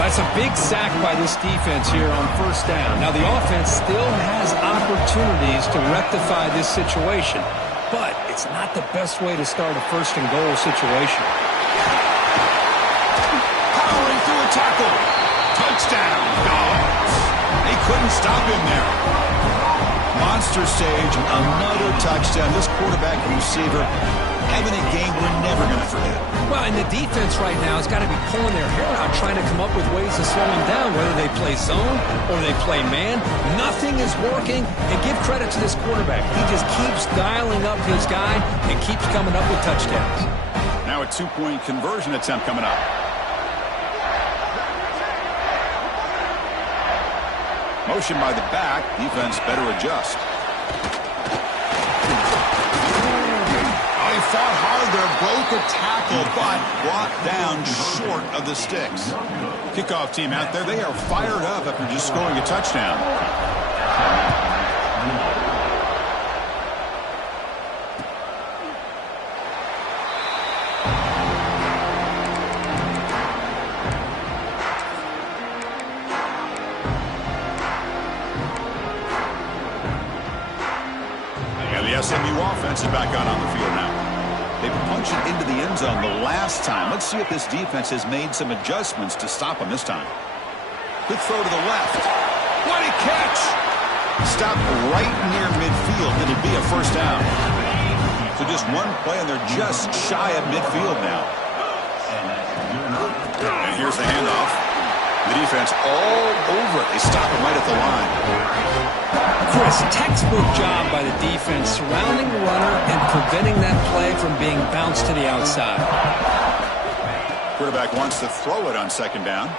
That's a big sack by this defense here on 1st down. Now, the offense still has opportunities to rectify this situation, but it's not the best way to start a 1st and goal situation. Powering through a tackle. Touchdown, Dogs. They couldn't stop him there. Monster stage, another touchdown. This quarterback and receiver having a game we're never going to forget. Well, and the defense right now has got to be pulling their hair out, trying to come up with ways to slow him down, whether they play zone or they play man. Nothing is working, and give credit to this quarterback. He just keeps dialing up his guy and keeps coming up with touchdowns. Now a 2-point conversion attempt coming up. Motion by the back. Defense better adjust. He fought hard there, broke a tackle, but brought down short of the sticks. Kickoff team out there, they are fired up after just scoring a touchdown. And the SMU offense is back out on the field now. They punched it into the end zone the last time. Let's see if this defense has made some adjustments to stop them this time. Good throw to the left. What a catch! Stopped right near midfield. It'll be a 1st down. So just one play, and they're just shy of midfield now. And here's the handoff. The defense all over it. They stop him right at the line. Chris, textbook job by the defense surrounding the runner and preventing that play from being bounced to the outside. Quarterback wants to throw it on 2nd down.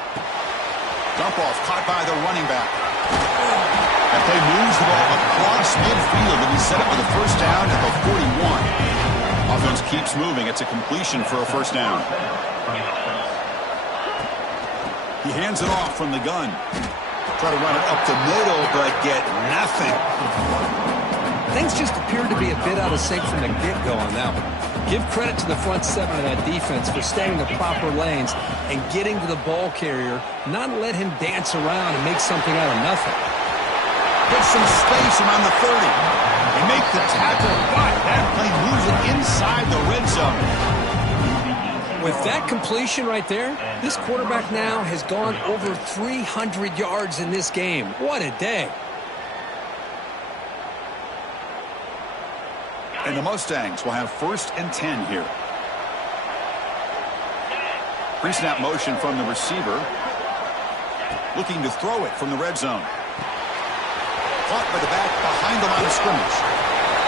Dump off caught by the running back. That play moves the ball across midfield, and he's set up with a 1st down at the 41. Offense keeps moving. It's a completion for a 1st down. He hands it off from the gun. Try to run it up the middle, but get nothing. Things just appeared to be a bit out of sync from the get-go on that one. Give credit to the front 7 of that defense for staying in the proper lanes and getting to the ball carrier, not let him dance around and make something out of nothing. Put some space around the 30. They make the tackle, but that play moves it inside the red zone. With that completion right there, this quarterback now has gone over 300 yards in this game. What a day. And the Mustangs will have 1st and 10 here. Pre-snap motion from the receiver. Looking to throw it from the red zone. Caught by the back behind the line of scrimmage.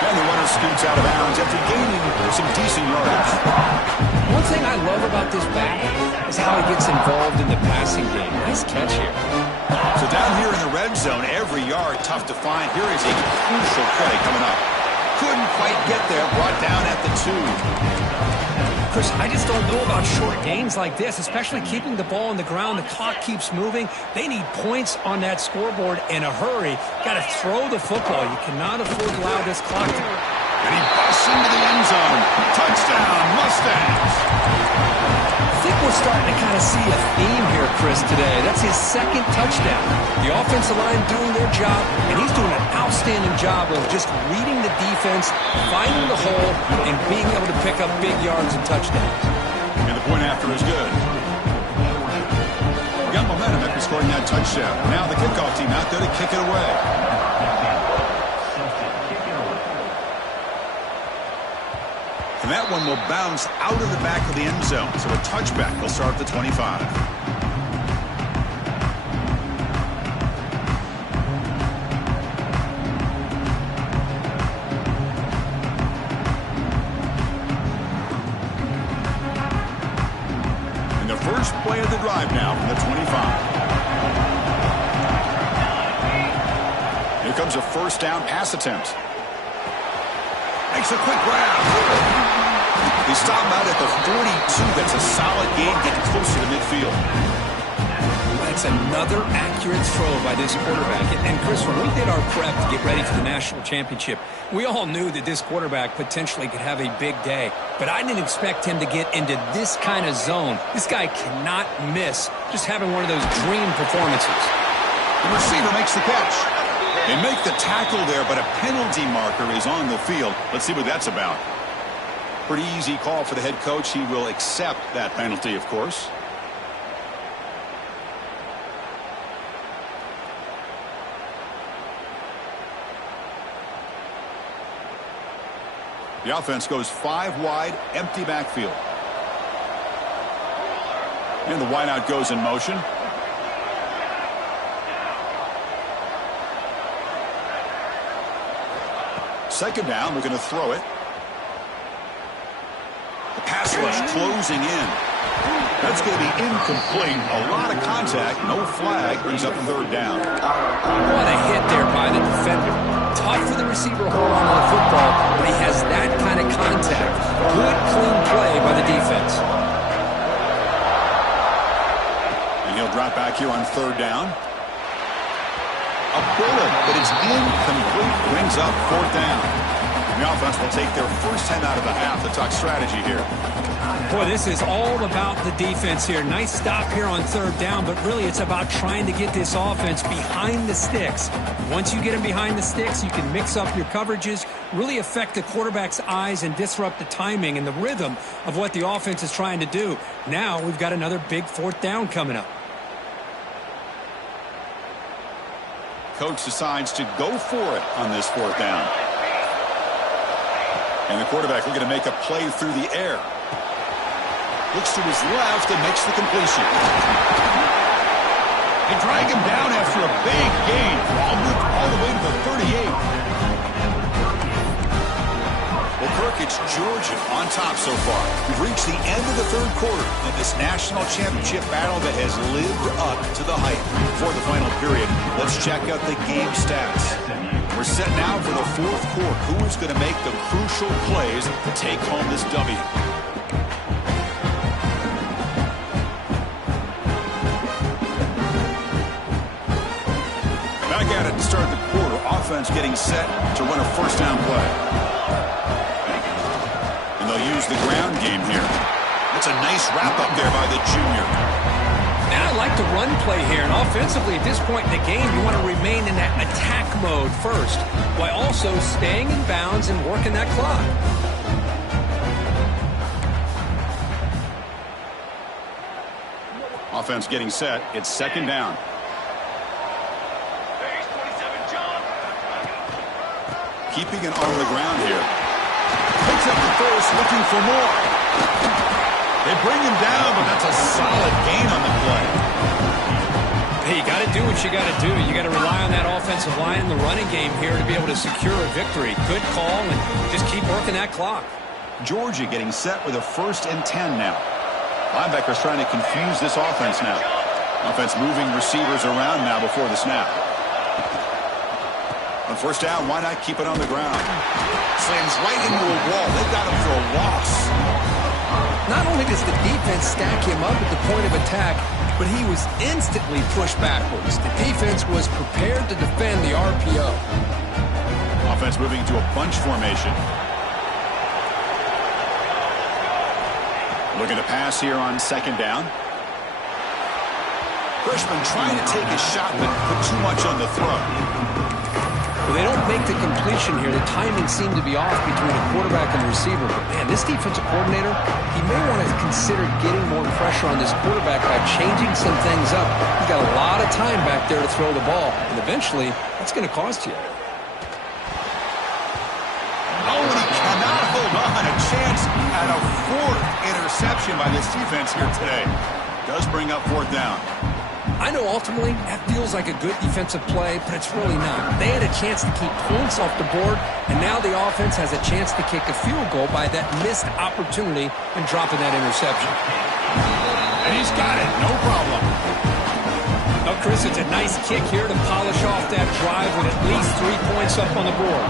And the runner scoots out of bounds after gaining some decent yardage. One thing I love about this back is how he gets involved in the passing game. Nice catch here. So down here in the red zone, every yard tough to find. Here is a crucial play coming up. Couldn't quite get there, brought down at the 2. Chris, I just don't know about short gains like this, especially keeping the ball on the ground. The clock keeps moving. They need points on that scoreboard in a hurry. Got to throw the football. You cannot afford to allow this clock to... And he busts into the end zone. Touchdown, Mustangs. I think we're starting to kind got to see a theme here, Chris, today. That's his second touchdown. The offensive line doing their job, and he's doing an outstanding job of just reading the defense, finding the hole, and being able to pick up big yards and touchdowns. And the point after is good. We got momentum after scoring that touchdown. Now the kickoff team out there to kick it away. And that one will bounce out of the back of the end zone. So a touchback will start at the 25. And the first play of the drive now from the 25. Here comes a first down pass attempt. Makes a quick grab. He stopped out at the 42. That's a solid gain, getting closer to midfield. That's another accurate throw by this quarterback. And Chris, when we did our prep to get ready for the national championship, we all knew that this quarterback potentially could have a big day. But I didn't expect him to get into this kind of zone. This guy cannot miss just having one of those dream performances. The receiver makes the catch. They make the tackle there, but a penalty marker is on the field. Let's see what that's about. Pretty easy call for the head coach. He will accept that penalty, of course. The offense goes 5 wide, empty backfield. And the wideout goes in motion. Second down, we're going to throw it. The pass rush closing in. That's going to be incomplete. A lot of contact, no flag, brings up third down. What a hit there by the defender. Tough for the receiver to hold on to the football, but he has that kind of contact. Good, clean play by the defense. And he'll drop back here on third down. A bullet, but it's incomplete. Brings up fourth down. The offense will take their first 10 out of the half. To talk strategy here. Boy, this is all about the defense here. Nice stop here on third down, but really it's about trying to get this offense behind the sticks. Once you get them behind the sticks, you can mix up your coverages, really affect the quarterback's eyes and disrupt the timing and the rhythm of what the offense is trying to do. Now we've got another big fourth down coming up. Coach decides to go for it on this fourth down. And the quarterback looking to make a play through the air. Looks to his left and makes the completion. They drag him down after a big gain. All the way to the 38. Well, Kirk, it's Georgia on top so far. We've reached the end of the third quarter of this national championship battle that has lived up to the hype. Before the final period, let's check out the game stats. We're set now for the fourth quarter. Who is going to make the crucial plays to take home this W? Back at it to start the quarter. Offense getting set to run a first down play. And they'll use the ground game here. That's a nice wrap up there by the junior. And I like the run play here. And offensively, at this point in the game, you want to remain in that attack mode first, while also staying in bounds and working that clock. Offense getting set. It's second down. Keeping it on the ground here. Picks up the first, looking for more. They bring him down, but that's a solid gain on the play. Hey, you got to do what you got to do. You got to rely on that offensive line in the running game here to be able to secure a victory. Good call, and just keep working that clock. Georgia getting set with a 1st and 10 now. Linebackers trying to confuse this offense now. Offense moving receivers around now before the snap. On first down, why not keep it on the ground? Slams right into a wall. They've got him for a loss. Not only does the defense stack him up at the point of attack, but he was instantly pushed backwards. The defense was prepared to defend the RPO. Offense moving into a bunch formation. Looking to pass here on second down. Freshman trying to take a shot, but put too much on the throw. Well, they don't make the completion here. The timing seemed to be off between the quarterback and the receiver. But, man, this defensive coordinator, he may want to consider getting more pressure on this quarterback by changing some things up. He's got a lot of time back there to throw the ball, and eventually that's going to cost you. Oh, and he cannot hold on. A chance at a fourth interception by this defense here today. Does bring up fourth down. I know ultimately that feels like a good defensive play, but it's really not. They had a chance to keep points off the board, and now the offense has a chance to kick a field goal by that missed opportunity and dropping that interception. And he's got it. No problem. Now, Chris, it's a nice kick here to polish off that drive with at least 3 points up on the board.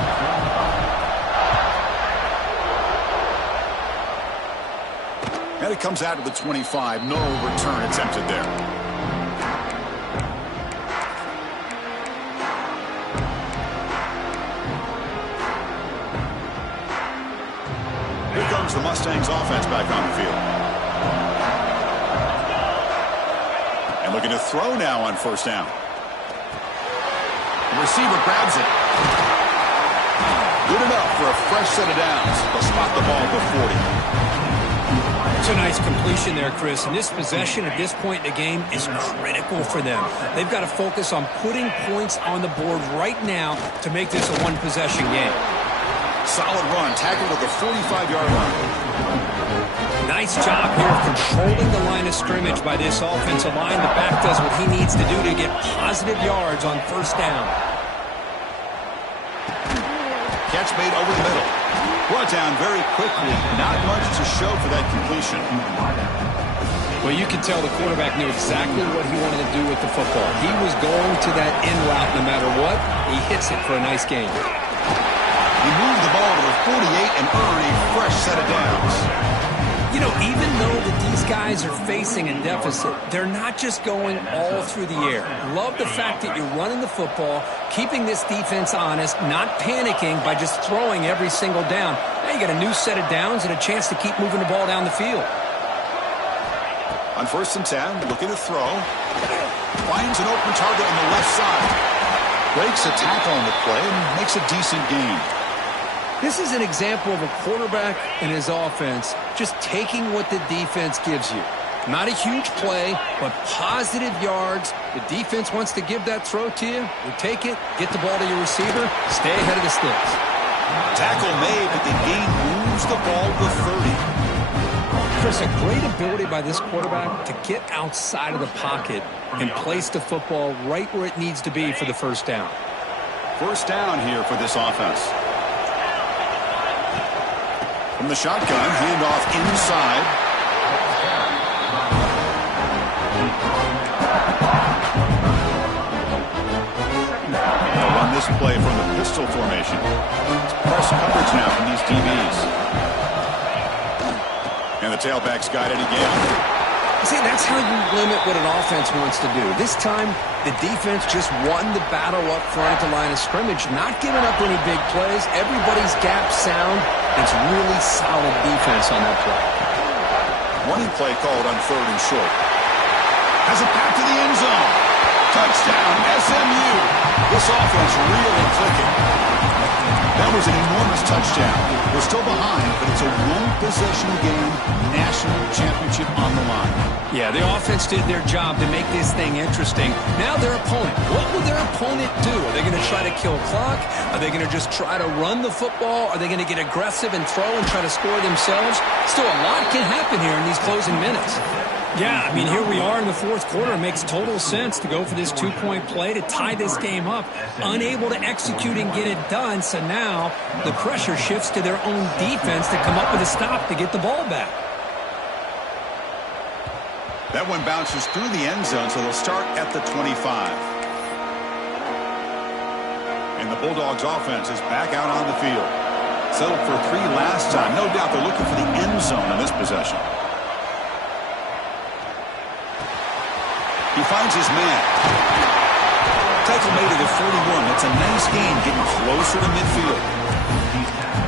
And it comes out of the 25. No return attempted there. Here comes the Mustangs offense back on the field. And looking to throw now on first down. The receiver grabs it. Good enough for a fresh set of downs. They'll spot the ball before 40. It's a nice completion there, Chris. And this possession at this point in the game is critical for them. They've got to focus on putting points on the board right now to make this a one-possession game. Solid run, tackled at the 45-yard line. Nice job here of controlling the line of scrimmage by this offensive line. The back does what he needs to do to get positive yards on first down. Catch made over the middle. Brought down very quickly. Not much to show for that completion. Well, you can tell the quarterback knew exactly what he wanted to do with the football. He was going to that in route no matter what. He hits it for a nice gain. He moved the ball to the 48 and earned a fresh set of downs. You know, even though that these guys are facing a deficit, they're not just going all through the air. Love the fact that you're running the football, keeping this defense honest, not panicking by just throwing every single down. Now you got a new set of downs and a chance to keep moving the ball down the field. On first and 10, looking to throw. Finds an open target on the left side. Breaks a tackle on the play and makes a decent gain. This is an example of a quarterback and his offense just taking what the defense gives you. Not a huge play, but positive yards. The defense wants to give that throw to you. You take it, get the ball to your receiver, stay ahead of the sticks. Tackle made, but the gain moves the ball to 30. Chris, a great ability by this quarterback to get outside of the pocket and place the football right where it needs to be for the first down. First down here for this offense. From the shotgun, handoff inside. They'll run this play from the pistol formation. It's press coverage now from these DBs. And the tailback's got it again. See, that's how you limit what an offense wants to do. This time, the defense just won the battle up front at the line of scrimmage, not giving up any big plays. Everybody's gap sound. It's really solid defense on that play. Running play called on third and short. Has it back to the end zone. Touchdown, SMU. This offense really clicking. That was an enormous touchdown. We're still behind, but it's a one-possession game, national championship on the line. Yeah, the offense did their job to make this thing interesting. Now their opponent. What will their opponent do? Are they going to try to kill clock? Are they going to just try to run the football? Are they going to get aggressive and throw and try to score themselves? Still, a lot can happen here in these closing minutes. Yeah, I mean, here we are in the fourth quarter. It makes total sense to go for this two-point play to tie this game up. Unable to execute and get it done, so now the pressure shifts to their own defense to come up with a stop to get the ball back. That one bounces through the end zone, so they'll start at the 25. And the Bulldogs offense is back out on the field. Settled for 3 last time. No doubt they're looking for the end zone on this possession. He finds his man. Tackle made to the 41. That's a nice gain, getting closer to midfield.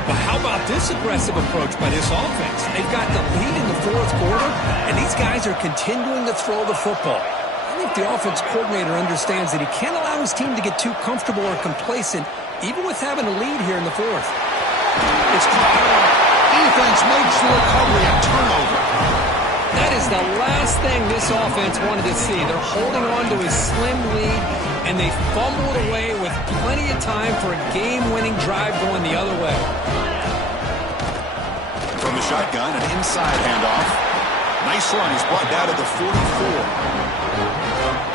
But how about this aggressive approach by this offense? They've got the lead in the fourth quarter, and these guys are continuing to throw the football. know if the offense coordinator understands that he can't allow his team to get too comfortable or complacent, even with having a lead here in the fourth. It's caught. Defense makes the recovery, a turnover. That is the last thing this offense wanted to see. They're holding on to a slim lead, and they fumbled away with plenty of time for a game-winning drive going the other way. From the shotgun, an inside handoff. Nice run. He's brought down to the 44.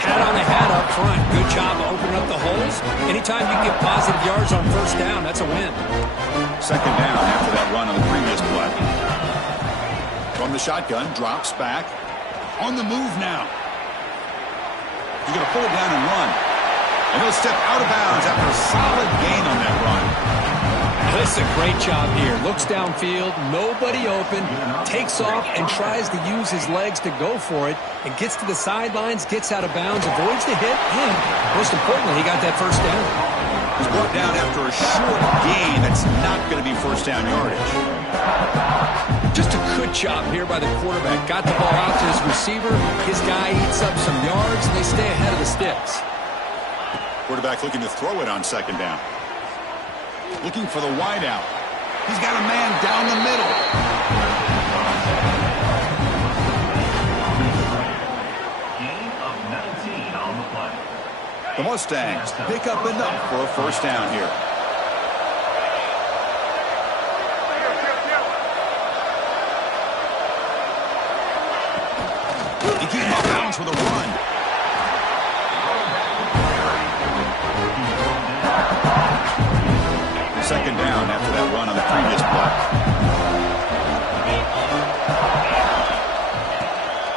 Hat on the hat up front. Good job of opening up the holes. Anytime you get positive yards on first down, that's a win. Second down after that run on the previous play. From the shotgun, drops back. On the move now. He's going to pull it down and run. And he'll step out of bounds after a solid gain on that run. This is a great job here. Looks downfield, nobody open, takes off and tries to use his legs to go for it, and gets to the sidelines, gets out of bounds, avoids the hit, and most importantly, he got that first down. He's brought down after a short gain that's not going to be first down yardage. Just a good job here by the quarterback. Got the ball out to his receiver. His guy eats up some yards, and they stay ahead of the sticks. Quarterback looking to throw it on second down. Looking for the wideout. He's got a man down the middle. Gain of 19 on the play. The Mustangs pick up enough for a first down here. He keeps him off bounds with a run. Second down after that run on the previous play.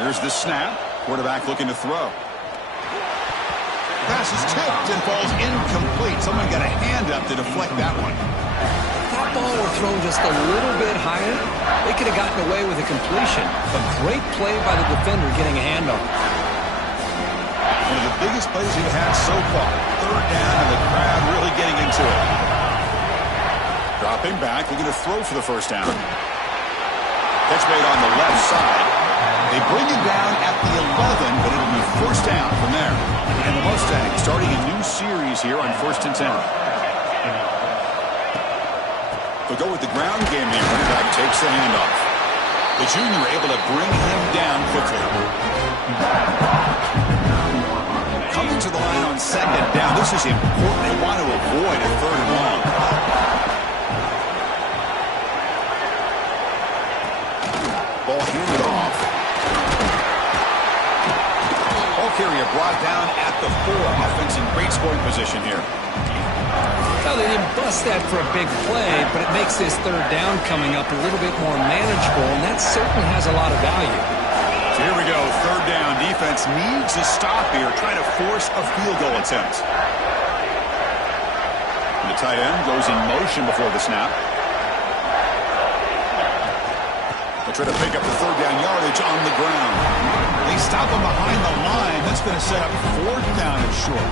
Here's the snap. Quarterback looking to throw. Pass is tipped and falls incomplete. Someone got a hand up to deflect that one. If that ball were thrown just a little bit higher, they could have gotten away with a completion. A great play by the defender getting a hand on it. One of the biggest plays we've had so far. Third down and the crowd really getting into it. Dropping back, looking to throw for the first down. Catch made on the left side. They bring him down at the 11, but it'll be first down from there. And the Mustangs starting a new series here on 1st and 10. They'll go with the ground game here. Running back takes the handoff. The junior able to bring him down quickly. Coming to the line on second down. This is important. They want to avoid a third and long. Ball handed off. Ball carrier brought down at the 4. Offense in great scoring position here. Well, they didn't bust that for a big play, but it makes this third down coming up a little bit more manageable, and that certainly has a lot of value. So here we go. Third down. Defense needs a stop here. Try to force a field goal attempt. And the tight end goes in motion before the snap. Try to pick up the third down yardage on the ground. They stop him behind the line. That's going to set up fourth down and short.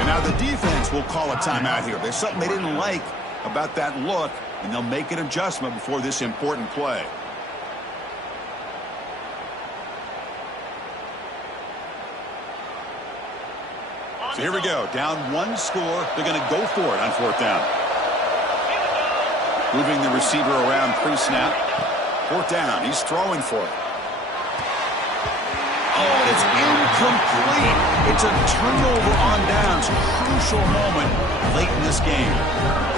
And now the defense will call a timeout here. There's something they didn't like about that look, and they'll make an adjustment before this important play. So here we go. Down one score. They're going to go for it on fourth down. Moving the receiver around pre-snap. Fourth down. He's throwing for it. Oh, it's incomplete. It's a turnover on downs. Crucial moment late in this game.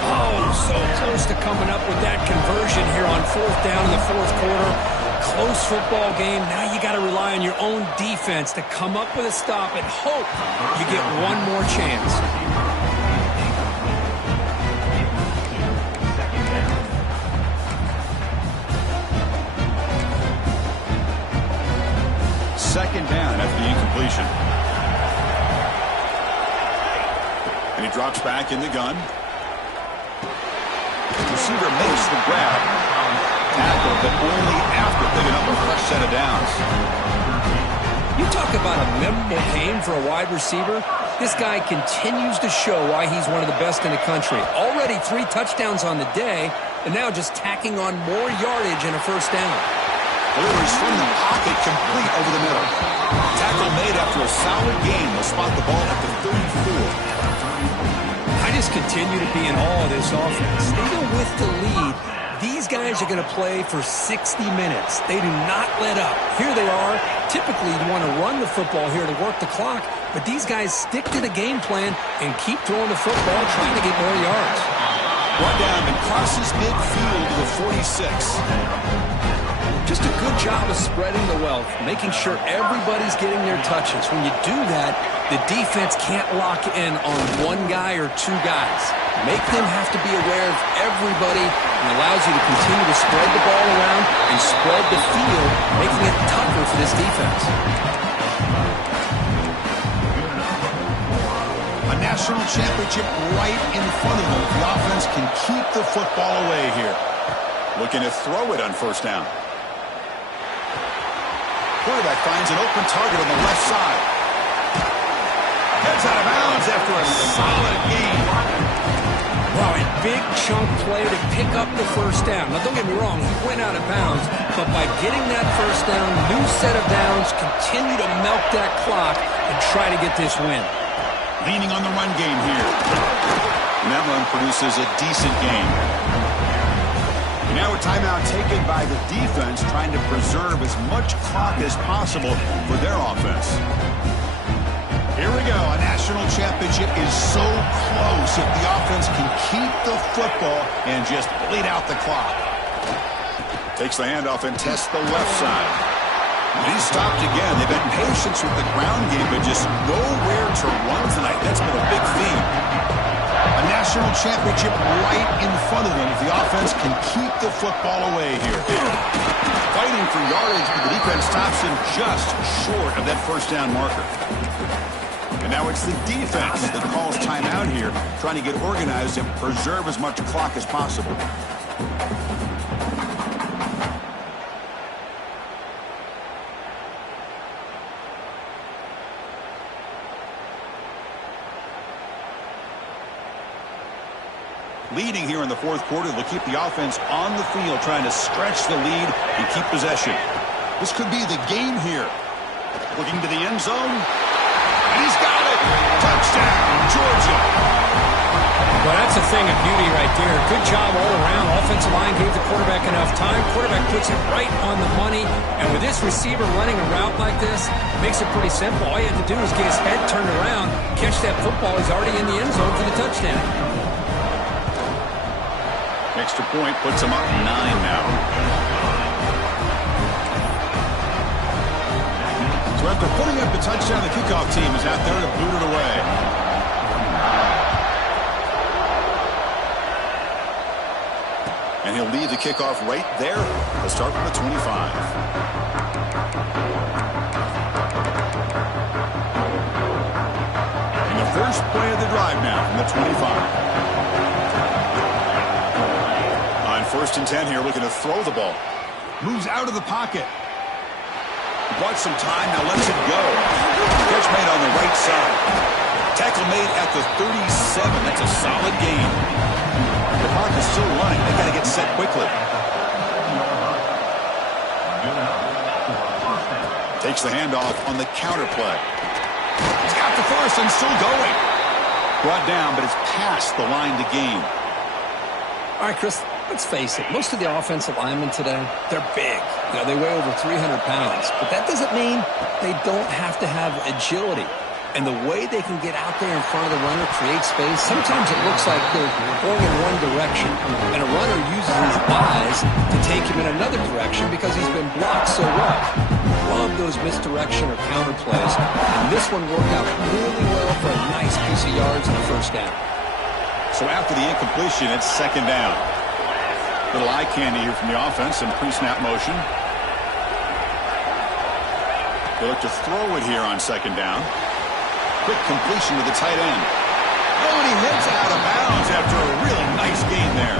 Oh, so close to coming up with that conversion here on fourth down in the fourth quarter. Close football game. Now you got to rely on your own defense to come up with a stop and hope you get one more chance. Second down after the incompletion. And he drops back in the gun. Receiver makes the grab. Tackle, but only after picking up a fresh set of downs. You talk about a memorable game for a wide receiver. This guy continues to show why he's one of the best in the country. Already 3 touchdowns on the day, and now just tacking on more yardage and a first down. Delivers from the pocket, complete over the middle. Tackle made after a solid gain. They'll spot the ball at the 34. I just continue to be in awe of this offense. Even with the lead, these guys are going to play for 60 minutes. They do not let up. Here they are. Typically, you want to run the football here to work the clock, but these guys stick to the game plan and keep throwing the football, trying to get more yards. Brought down and crosses midfield to the 46. Just a good job of spreading the wealth, making sure everybody's getting their touches. When you do that, the defense can't lock in on one guy or two guys. Make them have to be aware of everybody and allows you to continue to spread the ball around and spread the field, making it tougher for this defense. A national championship right in front of them. The offense can keep the football away here. Looking to throw it on first down. Quarterback finds an open target on the left side. Heads out of bounds after a solid gain. Wow, a big chunk play to pick up the first down. Now, don't get me wrong, he went out of bounds, but by getting that first down, new set of downs, continue to milk that clock and try to get this win. Leaning on the run game here. And that run produces a decent gain. And now a timeout taken by the defense, trying to preserve as much clock as possible for their offense. Here we go. A national championship is so close if the offense can keep the football and just bleed out the clock. Takes the handoff and tests the left side. And he's stopped again. They've had patience with the ground game, but just nowhere to run tonight. That's been a big theme. A national championship right in front of them if the offense can keep the football away here. Fighting for yardage, but the defense stops him just short of that first down marker. And now it's the defense that calls timeout here, trying to get organized and preserve as much clock as possible. Leading here in the fourth quarter, they'll keep the offense on the field, trying to stretch the lead and keep possession. This could be the game here. Looking to the end zone. And he's got it! Touchdown, Georgia! Well, that's a thing of beauty right there. Good job all around. Offensive line gave the quarterback enough time. Quarterback puts it right on the money. And with this receiver running a route like this, it makes it pretty simple. All you have to do is get his head turned around, catch that football. He's already in the end zone for the touchdown. Extra point puts him up 9 now. So after putting up the touchdown, the kickoff team is out there to boot it away. And he'll lead the kickoff right there. He'll start from the 25. And the first play of the drive now from the 25. First and 10 here, looking to throw the ball. Moves out of the pocket. Bought some time, now lets it go. Catch made on the right side. Tackle made at the 37. That's a solid gain. The clock is still running. They got to get set quickly. Takes the handoff on the counter play. He's got the first and still going. Brought down, but it's past the line to gain. All right, Chris. Let's face it, most of the offensive linemen today, they're big. You know, they weigh over 300 pounds. But that doesn't mean they don't have to have agility. And the way they can get out there in front of the runner, create space, sometimes it looks like they're going in one direction. And a runner uses his eyes to take him in another direction because he's been blocked so well. Love those misdirection or counter plays. And this one worked out really well for a nice piece of yards and a first down. So after the incompletion, it's second down. Little eye candy here from the offense, some pre-snap motion. They look to throw it here on second down. Quick completion to the tight end. Oh, and he heads out of bounds after a really nice gain there.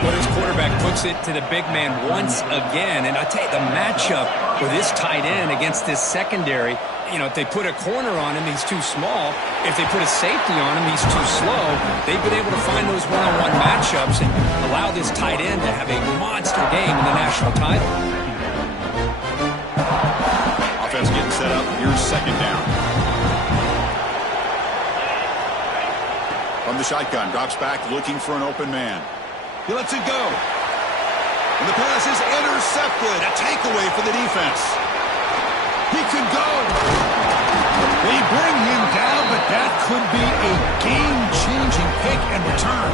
Well, his quarterback puts it to the big man once again. And I tell you, the matchup with this tight end against this secondary, you know, if they put a corner on him, he's too small. If they put a safety on him, he's too slow. They've been able to find those one-on-one matchups and allow this tight end to have a monster game in the national title. set up. Here's second down. From the shotgun, drops back looking for an open man. He lets it go. And the pass is intercepted. A takeaway for the defense. He could go. They bring him down, but that could be a game-changing pick and return.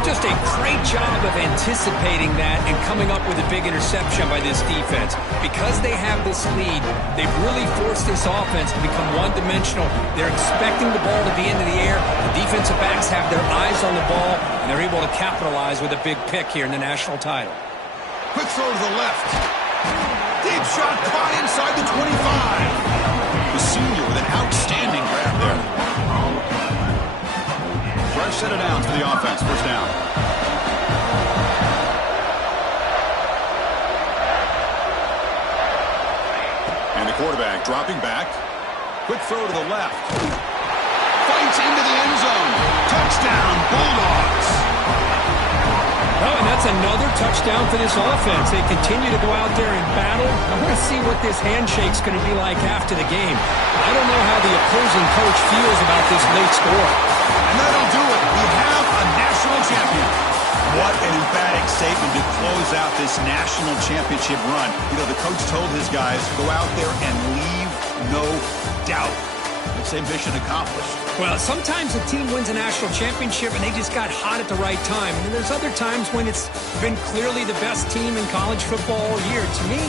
Just a great job of anticipating that and coming up with a big interception by this defense. Because they have this lead, they've really forced this offense to become one-dimensional. They're expecting the ball to be into the air. The defensive backs have their eyes on the ball, and they're able to capitalize with a big pick here in the national title. Quick throw to the left. Deep shot caught inside the 25. The senior with an outstanding grab there. Fresh set of downs for the offense. First down. And the quarterback dropping back. Quick throw to the left. Fights into the end zone. Touchdown, Bulldogs. Oh, and that's another touchdown for this offense. They continue to go out there and battle. I want to see what this handshake's going to be like after the game. I don't know how the opposing coach feels about this late score. And that'll do it. We have a national champion. What an emphatic statement to close out this national championship run. You know, the coach told his guys, go out there and leave no doubt. Let's say mission accomplished. Well, sometimes a team wins a national championship and they just got hot at the right time. And there's other times when it's been clearly the best team in college football all year. To me,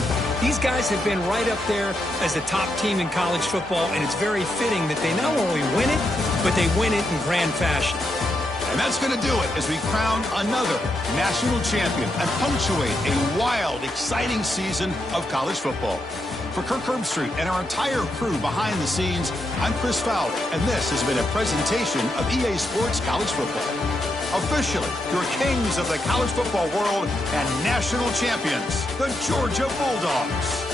these guys have been right up there as the top team in college football, and it's very fitting that they not only win it, but they win it in grand fashion. And that's going to do it as we crown another national champion and punctuate a wild, exciting season of college football. For Kirk Herbstreit and our entire crew behind the scenes, I'm Chris Fowler, and this has been a presentation of EA Sports College Football. Officially, your kings of the college football world and national champions, the Georgia Bulldogs.